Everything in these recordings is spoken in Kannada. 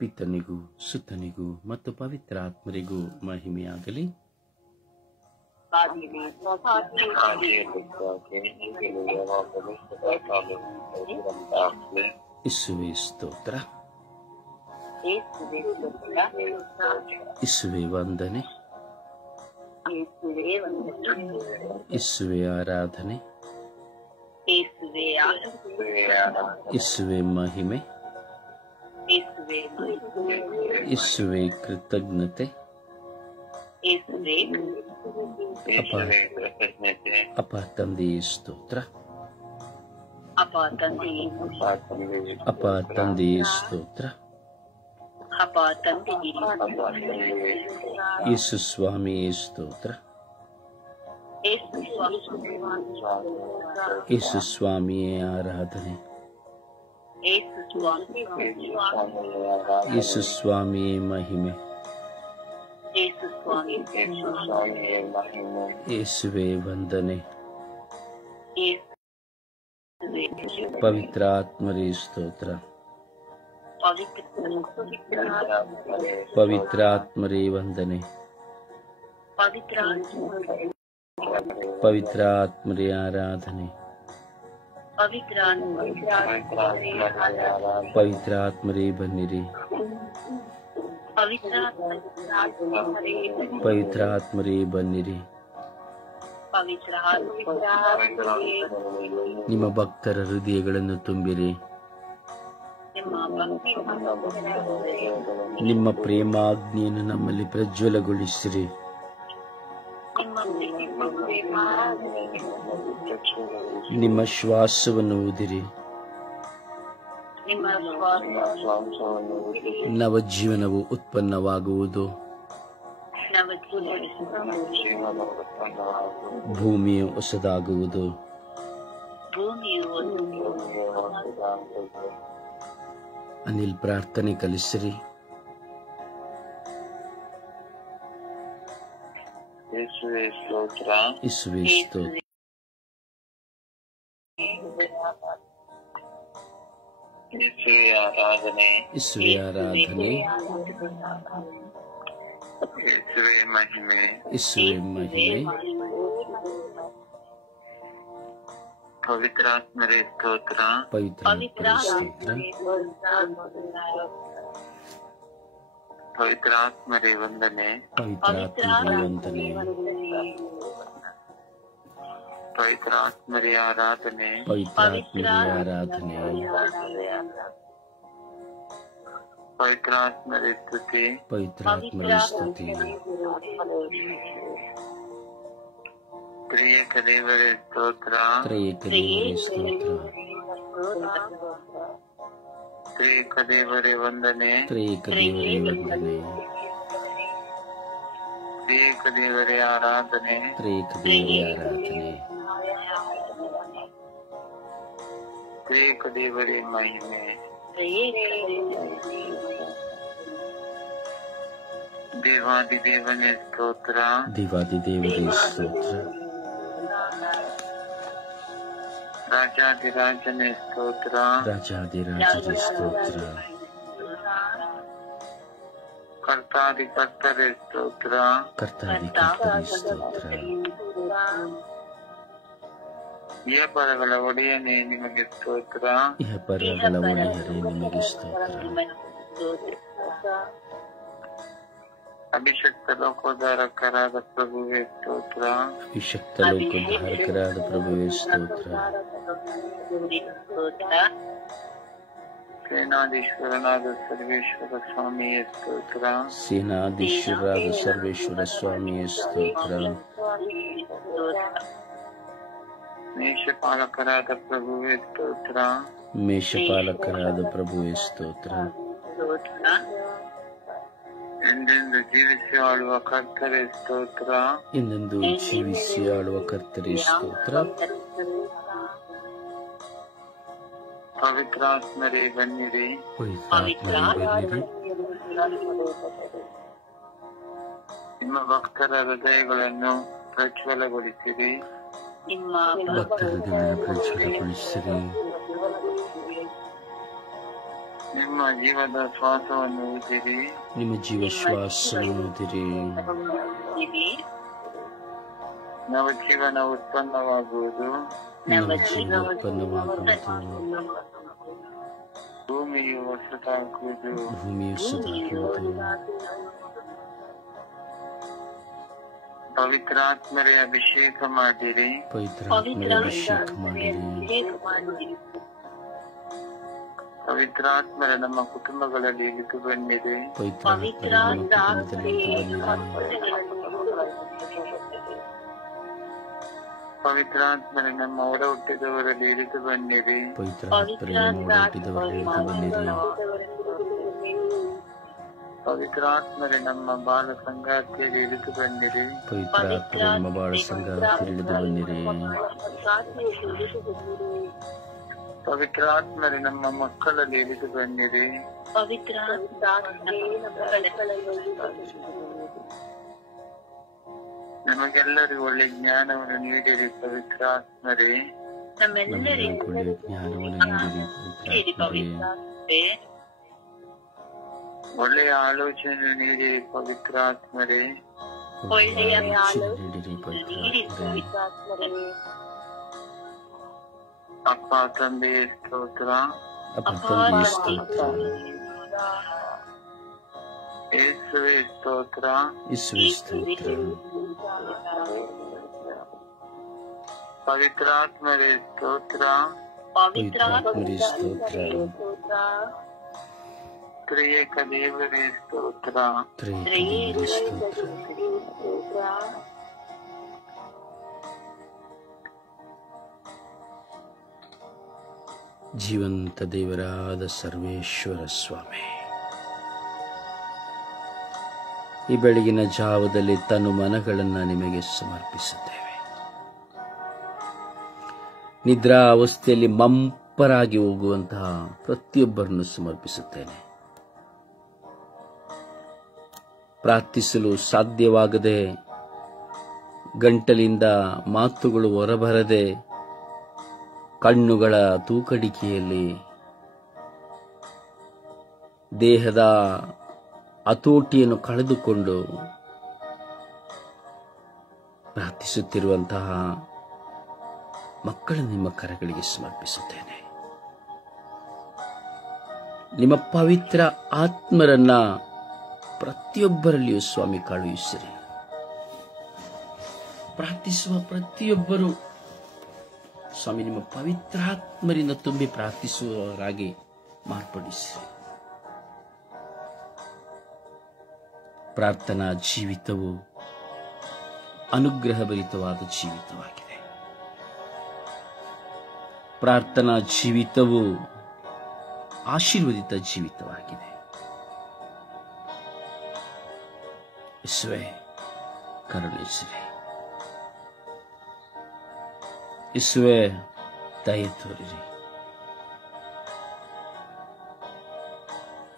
ಪಿತನಿಗೂ ಸುತನಿಗೂ ಮತ್ತು ಪವಿತ್ರಾತ್ಮರಿಗೂ ಮಹಿಮೆಯಾಗಲಿ. ಇಸುವೆ ಸ್ತೋತ್ರ, ಇಸುವೆ ವಂದನೆ, ಇಸುವೆ ಆರಾಧನೆ, ಇಸುವೆ ಮಹಿಮೆ, ಇಸುವೆ ಕೃತಜ್ಞತೆ, ಅಪ ತಂದೆಯೇ ಸ್ತೋತ್ರ, ಅಪ ತಂದೆಯೇ ಸ್ತೋತ್ರ, ಯೇಸು ಸ್ವಾಮಿಯೇ ಸ್ತೋತ್ರ, ಯೇಸು ಸ್ವಾಮಿಯೇ ಆರಾಧನೆ, ಯೇಸು ಸ್ವಾಮಿಯೇ ಮಹಿಮೆ, ಯೇಸುವೆ ವಂದನೆ, ಪವಿತ್ರಾತ್ಮರೇ ಸ್ತೋತ್ರ, ಪವಿತ್ರಾತ್ಮರೇ ವಂದನೆ, ಪವಿತ್ರಾತ್ಮರೇ ಆರಾಧನೆ, ಪವಿತ್ರಾತ್ಮರೇ ಬನ್ನಿರಿ, ಪವಿತ್ರಾತ್ಮರೇ ಬನ್ನಿರಿ. ನಿಮ್ಮ ಭಕ್ತರ ಹೃದಯಗಳನ್ನು ತುಂಬಿರಿ, ನಿಮ್ಮ ಪ್ರೇಮಾಗ್ನಿಯನ್ನು ನಮ್ಮಲ್ಲಿ ಪ್ರಜ್ವಲಗೊಳಿಸಿರಿ. ನಿಮ್ಮ ಶ್ವಾಸವನ್ನು ಊದಿರಿ, ನವಜೀವನವು ಉತ್ಪನ್ನವಾಗುವುದು, ಭೂಮಿಯು ಹೊಸದಾಗುವುದು. ಅನಿಲ್ ಪ್ರಾರ್ಥನೆ ಕಲಿಸಿರಿ. ಯೇಸುವೆ ಸ್ತೋತ್ರ, ಯೇಸುವೆ ಸ್ತೋತ್ರ, ಯೇಸುವೆ ಆರಾಧನೆ, ಯೇಸುವೆ ಆರಾಧನೆ, ಯೇಸುವೆ ಮಹಿಮೆ, ಯೇಸುವೆ ಮಹಿಮೆ, ಪವಿತ್ರಾತ್ಮರೇ ಸ್ತೋತ್ರ, ಪವಿತ್ರಾತ್ಮರೇ ಸ್ತೋತ್ರ, ಪವಿತ್ರಾತ್ಮರೇ ವಂದನೆ, ಪವಿತ್ರಾತ್ಮರೇ ವಂದನೆ, ಪವಿತ್ರಾತ್ಮರೇ ಆರಾಧನೆ, ಪವಿತ್ರಾತ್ಮರೇ ಆರಾಧನೆ, ಪವಿತ್ರಾತ್ಮರೇ ಸ್ತುತಿ, ಪವಿತ್ರಾತ್ಮರೇ ಸ್ತುತಿ, ತ್ರಿಯೇಕ ದೇವರೇ ಸ್ತೋತ್ರ, ತ್ರೈಕ ದೇವರೇ ಸ್ತೋತ್ರ, ತ್ರಿಯೇಕ ದೇವರೇ ವಂದನೆ, ತ್ರೈಕ ದೇವರೇ ವಂದನೆ, ತ್ರಿಯೇಕ ದೇವರೇ ಆರಾಧನೆ, ತ್ರೈಕ ದೇವರೇ ಆರಾಧನೆ, ತ್ರಿಯೇಕ ದೇವರೇ ಮಹಿಮೆ, ದೇವಾದಿ ದೇವನೇ ಸ್ತೋತ್ರ, ದೇವಾದಿ ದೇವರೇ ಸ್ತೋತ್ರ, ರಾಜಾದಿರಾಜನೇ ಸ್ತೋತ್ರ, ರಾಜಾದಿರಾಜರೇ ಸ್ತೋತ್ರ, ಕರ್ತಾದಿ ಕರ್ತರೇ ಸ್ತೋತ್ರ, ಕರ್ತಾದಿ ಕರ್ತರೇ ಸ್ತೋತ್ರ, ಈ ಪರಗಳ ಒಡೆಯನೇ ನಿಮಗೆ ಸ್ತೋತ್ರ, ಇಹ ಪರಗಳ ಒಡೆಯರೇ ನಿಮಗೆ ಸ್ತೋತ್ರ, ಅಭಿಷಕ್ತ ಲೋಕೋದ್ಧಾರಕರಾದ ಪ್ರಭುವೇ ಸ್ತೋತ್ರ, ಅಭಿಷಕ್ತ ಲೋಕೋದ್ಧಾರಕರಾದ ಪ್ರಭುವೇ ಸ್ತೋತ್ರ, ಸೇನಾಧೀಶ್ವರನಾದ ಸರ್ವೇಶ್ವರ ಸ್ವಾಮಿಯೇ ಸ್ತೋತ್ರ, ಸೇನಾಧೀಶ್ವರಾದ ಸರ್ವೇಶ್ವರ ಸ್ವಾಮಿಯೇ ಸ್ತೋತ್ರ, ಮೇಷಪಾಲಕರಾದ ಪ್ರಭುವೇ ಸ್ತೋತ್ರ, ಮೇಷಪಾಲಕರಾದ ಪ್ರಭುವೇ ಸ್ತೋತ್ರ, ಎಂದೆಂದು ಜೀವಿಸಿ ಆಳುವ ಕರ್ತರೇ ಸ್ತೋತ್ರ, ಇನ್ನೆಂದು ಜೀವಿಸಿ ಆಳುವ ಕರ್ತರೇ ಸ್ತೋತ್ರ, ಪವಿತ್ರಾತ್ಮರೇ ಬನ್ನಿರಿ, ಪವಿತ್ರಾತ್ಮರೇ ಬನ್ನಿರಿ, ನಿಮ್ಮ ಭಕ್ತರ ಹೃದಯಗಳನ್ನು ಪ್ರಜ್ವಲಗೊಳಿಸಿರಿ, ಭಕ್ತರ ಹೃದಯಗಳನ್ನು ಪ್ರಜ್ವಲಗೊಳಿಸಿರಿ, ನಿಮ್ಮ ಜೀವದ ಶ್ವಾಸವನ್ನು ಊದಿರಿ. ನಿಮ್ಮ ಜೀವ ಶ್ವಾಸವನ್ನು ಊದಿರಿ. ನವಜೀವನ ಉತ್ಪನ್ನವಾಗುವುದು. ನವಜೀವ ಉತ್ಪನ್ನವಾಗುವುದು. ಭೂಮಿಯು ಹೊಸದಾಗುವುದು. ಭೂಮಿಯು ಹೊಸದಾಗುವುದು. ಪವಿತ್ರಾತ್ಮರೇ ಅಭಿಷೇಕ ಮಾಡಿರಿ. ಪವಿತ್ರಾತ್ಮರೇ ಅಭಿಷೇಕ ಮಾಡಿರಿ. ಪವಿತ್ರಾತ್ಮರ ನಮ್ಮ ಕುಟುಂಬಗಳಲ್ಲಿ ಇಳಿದು ಬನ್ನಿರಿ. ಪವಿತ್ರಾತ್ಮರೇ ನಮ್ಮ ಕುಟುಂಬದಲ್ಲಿ ಇಳಿದು ಬನ್ನಿರಿ. ಪವಿತ್ರಾತ್ಮರೇ ನಮ್ಮ ಹೊರ ಹುಟ್ಟಿದವರಲ್ಲಿ ಇಳಿದು ಬನ್ನಿರಿ. ಪವಿತ್ರಾತ್ಮರೇ ನಮ್ಮ ಹೊರ ಹುಟ್ಟಿದವರಲ್ಲಿ ಇಳಿದು ಬನ್ನಿರಿ. ಪವಿತ್ರಾತ್ಮರೇ ನಮ್ಮ ಬಾಳ ಸಂಗಾತಿಯಲ್ಲಿ ಇಳಿದು ಬನ್ನಿರಿ. ಪವಿತ್ರಾತ್ಮರೇ ನಮ್ಮ ಬಾಳ ಸಂಗಾತಿಯಲ್ಲಿ ಇಳಿದು ಬನ್ನಿರಿ. ಪವಿತ್ರಾತ್ಮರೇ ನಮ್ಮ ಮಕ್ಕಳಲ್ಲಿ ಇಳಿದು ಬನ್ನಿರಿ. ನಮಗೆಲ್ಲರಿಗೂ ಒಳ್ಳೆ ಜ್ಞಾನವನ್ನು ನೀಡಿರಿ ಪವಿತ್ರಾತ್ಮರೇ. ನಮಗೆಲ್ಲರಿಗೂ ಒಳ್ಳೆ ಜ್ಞಾನವನ್ನು ನೀಡಿರಿ ಪವಿತ್ರಾತ್ಮರೇ. ಒಳ್ಳೆಯ ಆಲೋಚನೆ ನೀಡಿರಿ ಪವಿತ್ರಾತ್ಮರೇ. ಒಳ್ಳೆಯ ಆಲೋಚನೆ ನೀಡಿರಿ ಪವಿತ್ರಾತ್ಮರೇ. ಅಪ್ಪ ತಂದೆಯೇ ಸ್ತೋತ್ರ. ಅಪ್ಪ ತಂದೆಯೇ ಸ್ತೋತ್ರ. ಯೇಸುವೇ ಸ್ತೋತ್ರ. ಯೇಸುವೇ ಸ್ತೋತ್ರ. ಪವಿತ್ರಾತ್ಮರೇ ಸ್ತೋತ್ರ. ಪವಿತ್ರಾತ್ಮರೇ ಸ್ತೋತ್ರ. ತ್ರಿಯೇಕ ದೇವರೇ ಸ್ತೋತ್ರ. ತ್ರಿಯೇಕ ದೇವರೇ ಸ್ತೋತ್ರ. ಜೀವಂತ ದೇವರಾದ ಸರ್ವೇಶ್ವರ ಸ್ವಾಮಿ, ಈ ಬೆಳಗಿನ ಜಾವದಲ್ಲಿ ತನ್ನ ಮನಗಳನ್ನು ನಿಮಗೆ ಸಮರ್ಪಿಸುತ್ತೇವೆ. ನಿದ್ರಾ ಅವಸ್ಥೆಯಲ್ಲಿ ಮಂಪರಾಗಿ ಹೋಗುವಂತಹ ಪ್ರತಿಯೊಬ್ಬರನ್ನು ಸಮರ್ಪಿಸುತ್ತೇನೆ. ಪ್ರಾರ್ಥಿಸಲು ಸಾಧ್ಯವಾಗದೆ, ಗಂಟಲಿಂದ ಮಾತುಗಳು ಹೊರಬರದೆ, ಕಣ್ಣುಗಳ ತೂಕಡಿಕೆಯಲ್ಲಿ ದೇಹದ ಹತೋಟಿಯನ್ನು ಕಳೆದುಕೊಂಡು ಪ್ರಾರ್ಥಿಸುತ್ತಿರುವಂತಹ ಮಕ್ಕಳನ್ನು ನಿಮ್ಮ ಕರಗಳಿಗೆ ಸಮರ್ಪಿಸುತ್ತೇನೆ. ನಿಮ್ಮ ಪವಿತ್ರ ಆತ್ಮರನ್ನ ಪ್ರತಿಯೊಬ್ಬರಲ್ಲಿಯೂ ಸ್ವಾಮಿ ಕಳುಹಿಸಿರಿ. ಪ್ರಾರ್ಥಿಸುವ ಪ್ರತಿಯೊಬ್ಬರು ಸ್ವಾಮಿ ನಿಮ್ಮ ಪವಿತ್ರಾತ್ಮರಿಂದ ತುಂಬಿ ಪ್ರಾರ್ಥಿಸುವವರಾಗಿ ಮಾರ್ಪಡಿಸಿರಿ. ಪ್ರಾರ್ಥನಾ ಜೀವಿತವು ಅನುಗ್ರಹಭರಿತವಾದ ಜೀವಿತವಾಗಿದೆ. ಪ್ರಾರ್ಥನಾ ಜೀವಿತವು ಆಶೀರ್ವದಿತ ಜೀವಿತವಾಗಿದೆ. ಯೇಸುವೇ ಕರುಣಿಸಿರಿ. ಯೇಸುವೇ ದಯೆ ತೋರಿರಿ.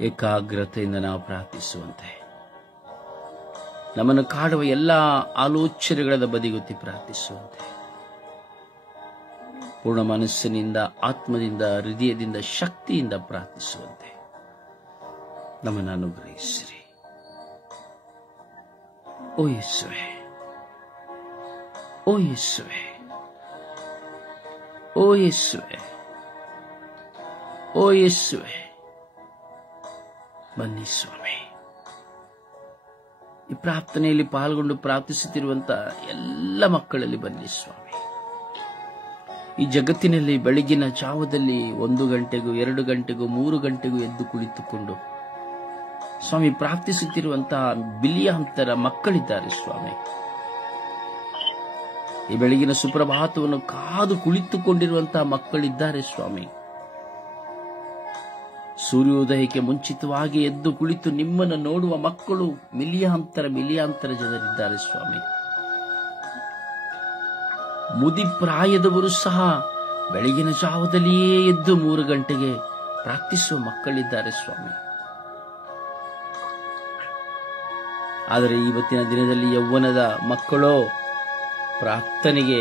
ಏಕಾಗ್ರತೆಯಿಂದ ನಾವು ಪ್ರಾರ್ಥಿಸುವಂತೆ ನಮ್ಮನ್ನು ಕಾಡುವ ಎಲ್ಲ ಆಲೋಚನೆಗಳ ಬದಿಗೊತ್ತಿ ಪ್ರಾರ್ಥಿಸುವಂತೆ ಪೂರ್ಣ ಮನಸ್ಸಿನಿಂದ, ಆತ್ಮದಿಂದ, ಹೃದಯದಿಂದ, ಶಕ್ತಿಯಿಂದ ಪ್ರಾರ್ಥಿಸುವಂತೆ ನಮ್ಮನ್ನು ಅನುಗ್ರಹಿಸಿರಿ. ಓ ಯೇಸುವೇ, ಓ ಯೇಸುವೇ, ಓ ಯೇಸುವೇ, ಓ ಯೇಸುವೇ, ಬನ್ನಿ ಸ್ವಾಮಿ. ಈ ಪ್ರಾರ್ಥನೆಯಲ್ಲಿ ಪಾಲ್ಗೊಂಡು ಪ್ರಾರ್ಥಿಸುತ್ತಿರುವಂತಹ ಎಲ್ಲ ಮಕ್ಕಳಲ್ಲಿ ಬನ್ನಿ ಸ್ವಾಮಿ. ಈ ಜಗತ್ತಿನಲ್ಲಿ ಬೆಳಗಿನ ಜಾವದಲ್ಲಿ 1 ಗಂಟೆಗೂ 2 ಗಂಟೆಗೂ 3 ಗಂಟೆಗೂ ಎದ್ದು ಕುಳಿತುಕೊಂಡು ಸ್ವಾಮಿ ಪ್ರಾರ್ಥಿಸುತ್ತಿರುವಂತಹ ಬಿಲಿಯಾಂತರ ಮಕ್ಕಳಿದ್ದಾರೆ ಸ್ವಾಮಿ. ಈ ಬೆಳಗಿನ ಸುಪ್ರಭಾತವನ್ನು ಕಾದು ಕುಳಿತುಕೊಂಡಿರುವಂತಹ ಮಕ್ಕಳಿದ್ದಾರೆ ಸ್ವಾಮಿ. ಸೂರ್ಯೋದಯಕ್ಕೆ ಮುಂಚಿತವಾಗಿ ಎದ್ದು ಕುಳಿತು ನಿಮ್ಮನ್ನು ನೋಡುವ ಮಕ್ಕಳು ಮಿಲಿಯಾಂತರ ಜನರಿದ್ದಾರೆ ಸ್ವಾಮಿ. ಮುದಿಪ್ರಾಯದವರು ಸಹ ಬೆಳಗಿನ ಜಾವದಲ್ಲಿಯೇ ಎದ್ದು 3 ಗಂಟೆಗೆ ಪ್ರಾರ್ಥಿಸುವ ಮಕ್ಕಳಿದ್ದಾರೆ ಸ್ವಾಮಿ. ಆದರೆ ಇವತ್ತಿನ ದಿನದಲ್ಲಿ ಯೌವನದ ಮಕ್ಕಳೋ ಪ್ರಾರ್ಥನೆಗೆ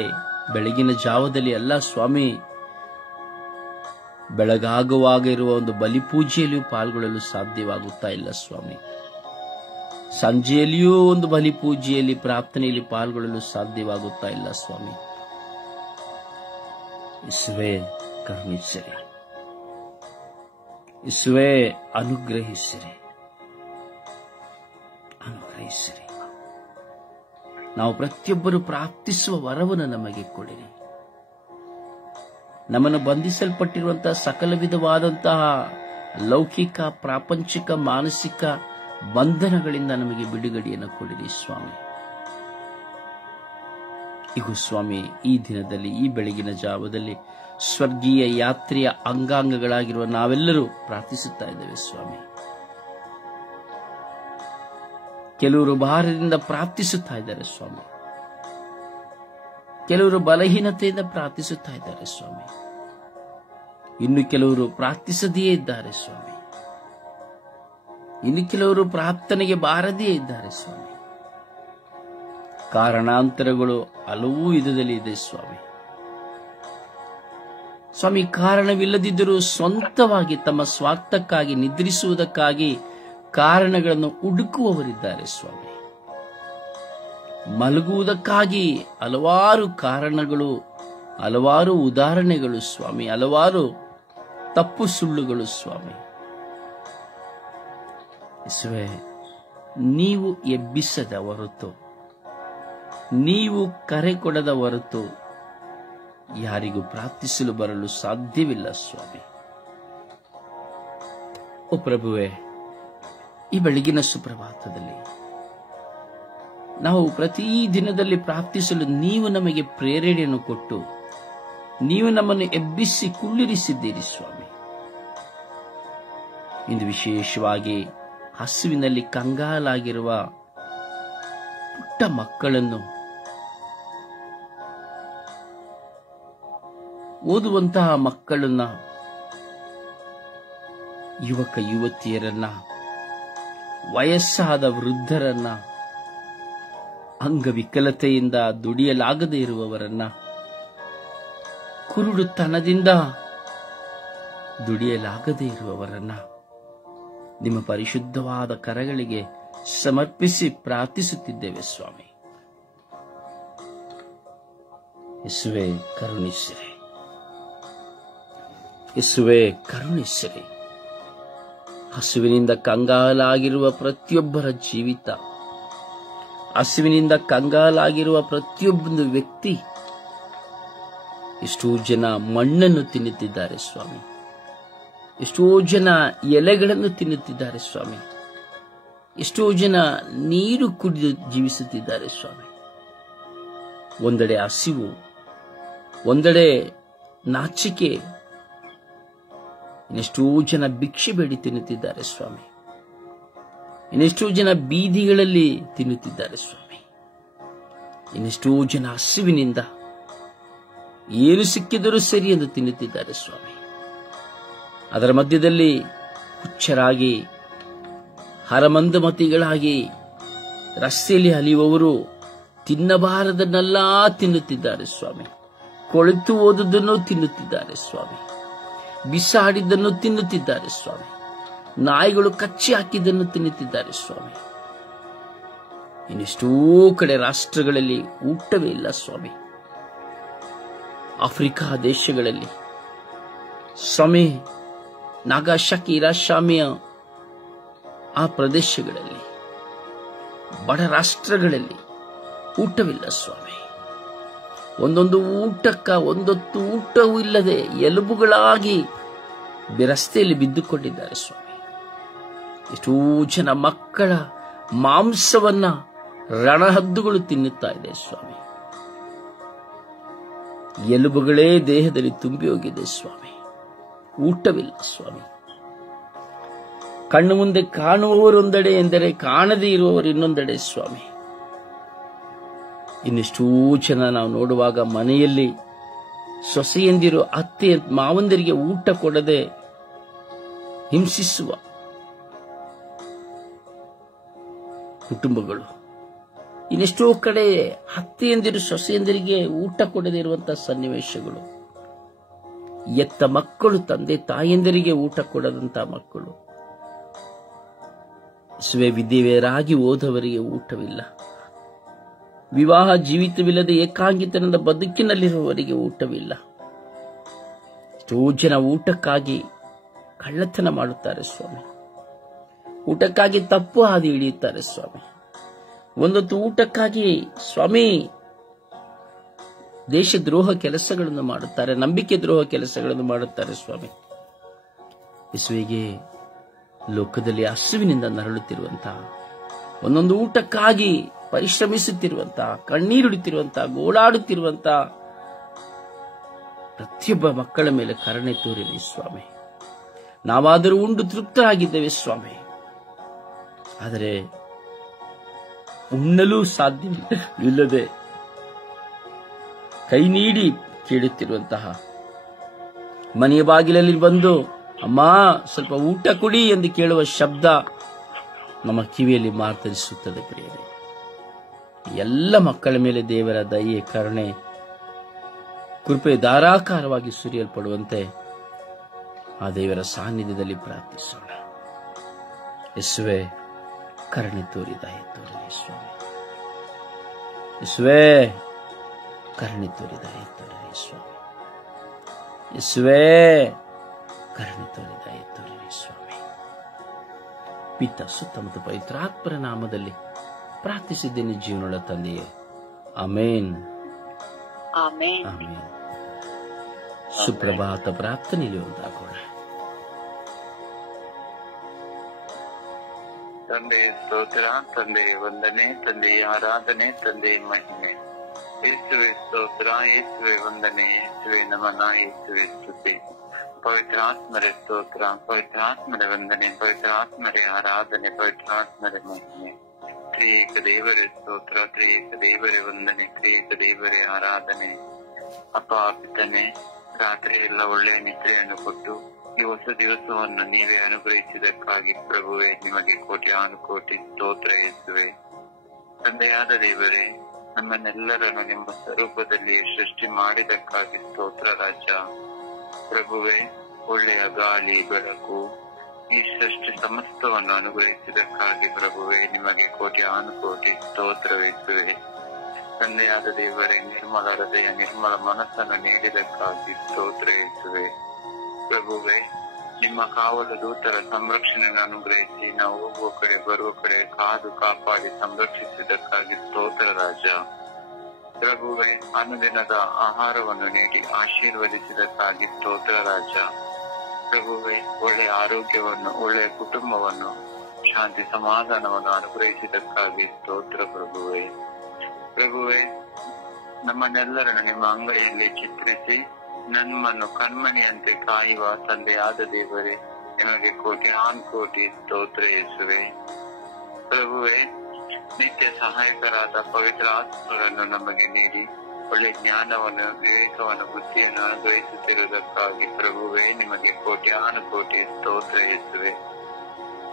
ಬೆಳಗಿನ ಜಾವದಲ್ಲಿ ಅಲ್ಲ ಸ್ವಾಮಿ, ಬೆಳಗಾಗುವಾಗ ಇರುವ ಒಂದು ಬಲಿಪೂಜೆಯಲ್ಲಿಯೂ ಪಾಲ್ಗೊಳ್ಳಲು ಸಾಧ್ಯವಾಗುತ್ತಾ ಇಲ್ಲ ಸ್ವಾಮಿ. ಸಂಜೆಯಲ್ಲಿಯೂ ಒಂದು ಬಲಿಪೂಜೆಯಲ್ಲಿ ಪ್ರಾರ್ಥನೆಯಲ್ಲಿ ಪಾಲ್ಗೊಳ್ಳಲು ಸಾಧ್ಯವಾಗುತ್ತಾ ಇಲ್ಲ ಸ್ವಾಮಿ. ಯೇಸುವೇ ಕರುಣಿಸಿರಿ, ಯೇಸುವೇ ಅನುಗ್ರಹಿಸಿರಿ, ಅನುಗ್ರಹಿಸಿರಿ. ನಾವು ಪ್ರತಿಯೊಬ್ಬರು ಪ್ರಾರ್ಥಿಸುವ ವರವನ್ನು ನಮಗೆ ಕೊಡಿರಿ. ನಮ್ಮನ್ನು ಬಂಧಿಸಲ್ಪಟ್ಟಿರುವಂತಹ ಸಕಲ ವಿಧವಾದಂತಹ ಲೌಕಿಕ, ಪ್ರಾಪಂಚಿಕ, ಮಾನಸಿಕ ಬಂಧನಗಳಿಂದ ನಮಗೆ ಬಿಡುಗಡೆಯನ್ನು ಕೊಡಿರಿ ಸ್ವಾಮಿ. ಈಗ ಸ್ವಾಮಿ, ಈ ದಿನದಲ್ಲಿ, ಈ ಬೆಳಗಿನ ಜಾವದಲ್ಲಿ ಸ್ವರ್ಗೀಯ ಯಾತ್ರೆಯ ಅಂಗಾಂಗಗಳಾಗಿರುವ ನಾವೆಲ್ಲರೂ ಪ್ರಾರ್ಥಿಸುತ್ತಾ ಇದ್ದೇವೆ ಸ್ವಾಮಿ. ಕೆಲವರು ಭಾರದಿಂದ ಪ್ರಾರ್ಥಿಸುತ್ತಾ ಇದ್ದಾರೆ ಸ್ವಾಮಿ, ಕೆಲವರು ಬಲಹೀನತೆಯಿಂದ ಪ್ರಾರ್ಥಿಸುತ್ತಾ ಇದ್ದಾರೆ ಸ್ವಾಮಿ, ಇನ್ನು ಕೆಲವರು ಪ್ರಾರ್ಥಿಸದೆಯೇ ಇದ್ದಾರೆ ಸ್ವಾಮಿ, ಇನ್ನು ಕೆಲವರು ಪ್ರಾರ್ಥನೆಗೆ ಬಾರದೇ ಇದ್ದಾರೆ ಸ್ವಾಮಿ. ಕಾರಣಾಂತರಗಳು ಹಲವು ವಿಧದಲ್ಲಿ ಇದೆ ಸ್ವಾಮಿ. ಸ್ವಾಮಿ, ಕಾರಣವಿಲ್ಲದಿದ್ದರೂ ಸ್ವಂತವಾಗಿ ತಮ್ಮ ಸ್ವಾರ್ಥಕ್ಕಾಗಿ ನಿದ್ರಿಸುವುದಕ್ಕಾಗಿ ಕಾರಣಗಳನ್ನು ಹುಡುಕುವವರಿದ್ದಾರೆ ಸ್ವಾಮಿ. ಮಲಗುವುದಕ್ಕಾಗಿ ಹಲವಾರು ಕಾರಣಗಳು, ಹಲವಾರು ಉದಾಹರಣೆಗಳು ಸ್ವಾಮಿ, ಹಲವಾರು ತಪ್ಪು ಸುಳ್ಳುಗಳು ಸ್ವಾಮಿ. ಯೇಸುವೇ, ನೀವು ಎಬ್ಬಿಸದ ಹೊರತು, ನೀವು ಕರೆ ಕೊಡದ ಹೊರತು ಯಾರಿಗೂ ಪ್ರಾರ್ಥಿಸಲು ಬರಲು ಸಾಧ್ಯವಿಲ್ಲ ಸ್ವಾಮಿ. ಓ ಪ್ರಭುವೇ, ಈ ಬೆಳಗಿನ ಸುಪ್ರಭಾತದಲ್ಲಿ ನಾವು ಪ್ರತಿ ದಿನದಲ್ಲಿ ಪ್ರಾರ್ಥಿಸಲು ನೀವು ನಮಗೆ ಪ್ರೇರಣೆಯನ್ನು ಕೊಟ್ಟು ನೀವು ನಮ್ಮನ್ನು ಎಬ್ಬಿಸಿ ಕುಳ್ಳಿರಿಸಿದ್ದೀರಿ ಸ್ವಾಮಿ. ಇಂದು ವಿಶೇಷವಾಗಿ ಹಸುವಿನಲ್ಲಿ ಕಂಗಾಲಾಗಿರುವ ಪುಟ್ಟ ಮಕ್ಕಳನ್ನು, ಓದುವಂತಹ ಮಕ್ಕಳನ್ನ, ಯುವಕ ಯುವತಿಯರನ್ನ, ವಯಸ್ಸಾದ ವೃದ್ಧರನ್ನ, ಅಂಗವಿಕಲತೆಯಿಂದ ದುಡಿಯಲಾಗದೇ ಇರುವವರನ್ನ, ಕುರುಡುತನದಿಂದ ದುಡಿಯಲಾಗದೇ ಇರುವವರನ್ನ ನಿಮ್ಮ ಪರಿಶುದ್ಧವಾದ ಕರಗಳಿಗೆ ಸಮರ್ಪಿಸಿ ಪ್ರಾರ್ಥಿಸುತ್ತಿದ್ದೇವೆ ಸ್ವಾಮಿ. ಯೇಸುವೇ ಕರುಣಿಸಿರಿ, ಯೇಸುವೇ ಕರುಣಿಸಿರಿ. ಹಸುವಿನಿಂದ ಕಂಗಾಲಾಗಿರುವ ಪ್ರತಿಯೊಬ್ಬರ ಜೀವಿತ, ಹಸುವಿನಿಂದ ಕಂಗಾಲಾಗಿರುವ ಪ್ರತಿಯೊಬ್ಬೊಂದು ವ್ಯಕ್ತಿ, ಎಷ್ಟೋ ಜನ ಮಣ್ಣನ್ನು ತಿನ್ನುತ್ತಿದ್ದಾರೆ ಸ್ವಾಮಿ, ಎಷ್ಟೋ ಜನ ಎಲೆಗಳನ್ನು ತಿನ್ನುತ್ತಿದ್ದಾರೆ ಸ್ವಾಮಿ, ಎಷ್ಟೋ ಜನ ನೀರು ಕುಡಿದು ಜೀವಿಸುತ್ತಿದ್ದಾರೆ ಸ್ವಾಮಿ. ಒಂದೆಡೆ ಹಸಿವು, ಒಂದೆಡೆ ನಾಚಿಕೆ, ಇನ್ನೆಷ್ಟೋ ಜನ ಭಿಕ್ಷೆ ಬೇಡಿ ತಿನ್ನುತ್ತಿದ್ದಾರೆ ಸ್ವಾಮಿ, ಇನ್ನೆಷ್ಟೋ ಜನ ಬೀದಿಗಳಲ್ಲಿ ತಿನ್ನುತ್ತಿದ್ದಾರೆ ಸ್ವಾಮಿ, ಇನ್ನೆಷ್ಟೋ ಜನ ಹಸಿವಿನಿಂದ ಏನು ಸಿಕ್ಕಿದರೂ ಸರಿ ಎಂದು ತಿನ್ನುತ್ತಿದ್ದಾರೆ ಸ್ವಾಮಿ. ಅದರ ಮಧ್ಯದಲ್ಲಿ ಹುಚ್ಚರಾಗಿ, ಹರಮಂದಮತಿಗಳಾಗಿ ರಸ್ತೆಯಲ್ಲಿ ಅಲಿಯುವವರು ತಿನ್ನಬಾರದನ್ನೆಲ್ಲ ತಿನ್ನುತ್ತಿದ್ದಾರೆ ಸ್ವಾಮಿ. ಕೊಳೆತು ಹೋದುದನ್ನು ತಿನ್ನುತ್ತಿದ್ದಾರೆ ಸ್ವಾಮಿ, ಬಿಸಾಡಿದ್ದನ್ನು ತಿನ್ನುತ್ತಿದ್ದಾರೆ ಸ್ವಾಮಿ, ನಾಯಿಗಳು ಕಚ್ಚಿ ಹಾಕಿದ್ದನ್ನು ತಿನ್ನುತ್ತಿದ್ದಾರೆ ಸ್ವಾಮಿ. ಇನ್ನೆಷ್ಟೋ ಕಡೆ ರಾಷ್ಟ್ರಗಳಲ್ಲಿ ಊಟವೇ ಇಲ್ಲ ಸ್ವಾಮಿ. ಆಫ್ರಿಕಾ ದೇಶಗಳಲ್ಲಿ ಸ್ವಾಮಿ, ನಾಗಾಶಾಕಿ, ಹಿರೋಶಿಮಾ ಆ ಪ್ರದೇಶಗಳಲ್ಲಿ, ಬಡ ರಾಷ್ಟ್ರಗಳಲ್ಲಿ ಊಟವಿಲ್ಲ ಸ್ವಾಮಿ. ಒಂದೊಂದು ಊಟಕ್ಕ ಒಂದೊತ್ತು ಊಟವೂ ಇಲ್ಲದೆ ಎಲುಬುಗಳಾಗಿ ರಸ್ತೆಯಲ್ಲಿ ಬಿದ್ದುಕೊಂಡಿದ್ದಾರೆ ಸ್ವಾಮಿ. ಎಷ್ಟೋ ಜನ ಮಕ್ಕಳ ಮಾಂಸವನ್ನ ರಣಹದ್ದುಗಳು ತಿನ್ನುತ್ತಾ ಇದೆ ಸ್ವಾಮಿ. ಎಲುಬುಗಳೇ ದೇಹದಲ್ಲಿ ತುಂಬಿ ಹೋಗಿದೆ ಸ್ವಾಮಿ. ಊಟವಿಲ್ಲ ಸ್ವಾಮಿ. ಕಣ್ಣು ಮುಂದೆ ಕಾಣುವವರೊಂದೆಡೆ ಎಂದರೆ ಕಾಣದೇ ಇರುವವರು ಇನ್ನೊಂದೆಡೆ ಸ್ವಾಮಿ. ಇನ್ನೆಷ್ಟೋ ಜನ ನಾವು ನೋಡುವಾಗ ಮನೆಯಲ್ಲಿ ಸೊಸೆಯಂದಿರು ಅತ್ತೆ ಮಾವಂದರಿಗೆ ಊಟ ಕೊಡದೆ ಹಿಂಸಿಸುವ ಕುಟುಂಬಗಳು, ಇನ್ನೆಷ್ಟೋ ಕಡೆ ಅತ್ತೆಯಂದಿರು ಸೊಸೆಯಂದಿರಿಗೆ ಊಟ ಕೊಡದೇ ಇರುವಂತಹ ಸನ್ನಿವೇಶಗಳು, ಎತ್ತ ಮಕ್ಕಳು, ತಂದೆ ತಾಯಂದಿರಿಗೆ ಊಟ ಕೊಡದಂತ ಮಕ್ಕಳು, ವಿಧವೆಯರಾಗಿ ಓದವರಿಗೆ ಊಟವಿಲ್ಲ, ವಿವಾಹ ಜೀವಿತವಿಲ್ಲದೆ ಏಕಾಂಗಿತನದ ಬದುಕಿನಲ್ಲಿರುವವರಿಗೆ ಊಟವಿಲ್ಲ. ಎಷ್ಟೋ ಜನ ಊಟಕ್ಕಾಗಿ ಕಳ್ಳತನ ಮಾಡುತ್ತಾರೆ ಸ್ವಾಮಿ, ಊಟಕ್ಕಾಗಿ ತಪ್ಪು ಹಾದಿ ಹಿಡಿಯುತ್ತಾರೆ ಸ್ವಾಮಿ. ಒಂದೊತ್ತು ಊಟಕ್ಕಾಗಿ ಸ್ವಾಮಿ ದೇಶದ್ರೋಹ ಕೆಲಸಗಳನ್ನು ಮಾಡುತ್ತಾರೆ, ನಂಬಿಕೆ ದ್ರೋಹ ಕೆಲಸಗಳನ್ನು ಮಾಡುತ್ತಾರೆ ಸ್ವಾಮಿ. ಯೇಸುವಿಗೆ ಲೋಕದಲ್ಲಿ ಹಸುವಿನಿಂದ ನರಳುತ್ತಿರುವಂತಹ, ಒಂದೊಂದು ಊಟಕ್ಕಾಗಿ ಪರಿಶ್ರಮಿಸುತ್ತಿರುವಂತಹ, ಕಣ್ಣೀರುಡುತ್ತಿರುವಂತಹ, ಗೋಳಾಡುತ್ತಿರುವಂತಹ ಪ್ರತಿಯೊಬ್ಬ ಮಕ್ಕಳ ಮೇಲೆ ಕರುಣೆ ತೋರಿರಿ ಸ್ವಾಮಿ. ನಾವಾದರೂ ಉಂಡು ತೃಪ್ತರಾಗಿದ್ದೇವೆ ಸ್ವಾಮಿ, ಆದರೆ ಉಣ್ಣಲು ಸಾಧ್ಯವಿಲ್ಲದೆ ಕೈ ನೀಡಿ ಕೇಳುತ್ತಿರುವಂತಹ, ಮನೆಯ ಬಾಗಿಲಲ್ಲಿ ಬಂದು ಅಮ್ಮ ಸ್ವಲ್ಪ ಊಟ ಕೊಡಿ ಎಂದು ಕೇಳುವ ಶಬ್ದ ನಮ್ಮ ಕಿವಿಯಲ್ಲಿ ಮಾತರಿಸುತ್ತದೆ ಪ್ರಿಯರೇ. ಎಲ್ಲ ಮಕ್ಕಳ ಮೇಲೆ ದೇವರ ದಯೆ, ಕರುಣೆ, ಕೃಪೆ ಧಾರಾಕಾರವಾಗಿ ಸುರಿಯಲ್ಪಡುವಂತೆ ಆ ದೇವರ ಸಾನ್ನಿಧ್ಯದಲ್ಲಿ ಪ್ರಾರ್ಥಿಸೋಣ. ಯೇಸುವೆ ಕರುಣೆ ತೋರಿ ದಯೆ ತೋರಿರಿ ಸ್ವಾಮಿ. ಯೇಸುವೆ ಕರುಣೆ ತೋರಿ ದಯೆ ತೋರಿರಿ ಸ್ವಾಮಿ. ಯೇಸುವೆ ಕರುಣೆ ತೋರಿ ದಯೆ ತೋರಿರಿ ಸ್ವಾಮಿ. ಪಿತ ಸುತ್ತ ಮತ್ತು ಪವಿತ್ರಾತ್ಮರ ನಾಮದಲ್ಲಿ ಪ್ರಾರ್ಥಿಸಿದ್ದೇನೆ ಜೀವನದ ತಂದೆಯೇ, ಆಮೇನ್ ಆಮೇನ್. ಸುಪ್ರಭಾತ ಪ್ರಾರ್ಥನೆಯಲ್ಲಿ ಒಂದಾಗೋಣ. ತಂದೆ ಸ್ತೋತ್ರ, ತಂದೆ ವಂದನೆ, ತಂದೆ ಆರಾಧನೆ, ತಂದೆ ಮಹಿಮೆ. ಯೇಸುವೆ ಸ್ತೋತ್ರ, ಯೇಸುವೆ ವಂದನೆ, ಯೇಸುವೆ ನಮನ, ಯೇಸುವೆ ಸ್ತುತಿ. ಪವಿತ್ರಾತ್ಮರೇ ಸ್ತೋತ್ರ, ಪವಿತ್ರಾತ್ಮರೇ ವಂದನೆ, ಪವಿತ್ರಾತ್ಮರೇ ಆರಾಧನೆ, ಪವಿತ್ರಾತ್ಮರೇ ಮಹಿಮೆ. ತ್ರಿಯೇಕ ದೇವರೇ ಸ್ತೋತ್ರ, ತ್ರಿಯೇಕ ದೇವರೇ ವಂದನೆ, ತ್ರಿಯೇಕ ದೇವರೇ ಆರಾಧನೆ. ಅಪ್ಪ ಪಿತನೆ, ರಾತ್ರಿ ಎಲ್ಲ ಒಳ್ಳೆಯ ನಿದ್ರೆಯನ್ನು ಕೊಟ್ಟು ಈ ಹೊಸ ದಿವಸವನ್ನು ನೀವೇ ಅನುಗ್ರಹಿಸಿದಕ್ಕಾಗಿ ಪ್ರಭುವೇ ನಿಮಗೆ ಕೋಟಿ ಸ್ತೋತ್ರ. ಯೇಸುವೆ ತಂದೆಯಾದ ದೇವರೇ, ನಮ್ಮನ್ನೆಲ್ಲರನ್ನು ನಿಮ್ಮ ಸ್ವರೂಪದಲ್ಲಿ ಸೃಷ್ಟಿ ಮಾಡಿದಕ್ಕಾಗಿ ಸ್ತೋತ್ರ ರಾಜ. ಪ್ರಭುವೇ, ಒಳ್ಳೆಯ ಗಾಳಿ, ಬೆಳಕು, ಈ ಸೃಷ್ಟಿ ಸಮಸ್ತವನ್ನು ಅನುಗ್ರಹಿಸಿದಕ್ಕಾಗಿ ಪ್ರಭುವೇ ನಿಮಗೆ ಕೋಟಿ ಸ್ತೋತ್ರವಿಸುವೆ. ತಂದೆಯಾದ ದೇವರೇ, ನಿರ್ಮಲ ಹೃದಯ, ನಿರ್ಮಲ ಮನಸ್ಸನ್ನು ನೀಡಿದಕ್ಕಾಗಿ ಸ್ತೋತ್ರ ಯೇಸುವೆ. ಪ್ರಭುವೇ, ನಿಮ್ಮ ಕಾವಲು ದೂತರ ಸಂರಕ್ಷಣೆಯನ್ನು ಅನುಗ್ರಹಿಸಿ ನಾವು ಹೋಗುವ ಕಡೆ ಬರುವ ಕಡೆ ಕಾದು ಕಾಪಾಡಿ ಸಂರಕ್ಷಿಸಿದ್ದಕ್ಕಾಗಿ ಸ್ತೋತ್ರ ರಾಜ. ಪ್ರಭುವೇ, ಅನುದಿನದ ಆಹಾರವನ್ನು ನೀಡಿ ಆಶೀರ್ವದಿಸಿದಕ್ಕಾಗಿ ಸ್ತೋತ್ರ ರಾಜ. ಪ್ರಭುವೇ, ಒಳ್ಳೆಯ ಆರೋಗ್ಯವನ್ನು, ಒಳ್ಳೆಯ ಕುಟುಂಬವನ್ನು, ಶಾಂತಿ ಸಮಾಧಾನವನ್ನು ಅನುಗ್ರಹಿಸಿದಕ್ಕಾಗಿ ಸ್ತೋತ್ರ ಪ್ರಭುವೇ. ಪ್ರಭುವೇ, ನಮ್ಮನ್ನೆಲ್ಲರನ್ನು ನಿಮ್ಮ ಅಂಗೈಯಲ್ಲಿ ಚಿತ್ರಿಸಿ ನಮ್ಮನ್ನು ಕಣ್ಮಣಿಯಂತೆ ಕಾಯುವ ತಂದೆಯಾದ ದೇವರೇ, ನಿಮಗೆ ಕೋಟಿ ಸ್ತೋತ್ರ ಯೇಸುವೆ. ಪ್ರಭುವೇ, ನಿತ್ಯ ಸಹಾಯಕರಾದ ಪವಿತ್ರ ಆತ್ಮರನ್ನು ನಮಗೆ ನೀಡಿ ಒಳ್ಳೆ ಜ್ಞಾನವನ್ನು, ವಿವೇಕವನ್ನು, ಬುದ್ಧಿಯನ್ನು ಅನುಗ್ರಹಿಸುತ್ತಿರುವುದಕ್ಕಾಗಿ ಪ್ರಭುವೇ ನಿಮಗೆ ಕೋಟಿ ಸ್ತೋತ್ರ ಯೇಸುವೆ.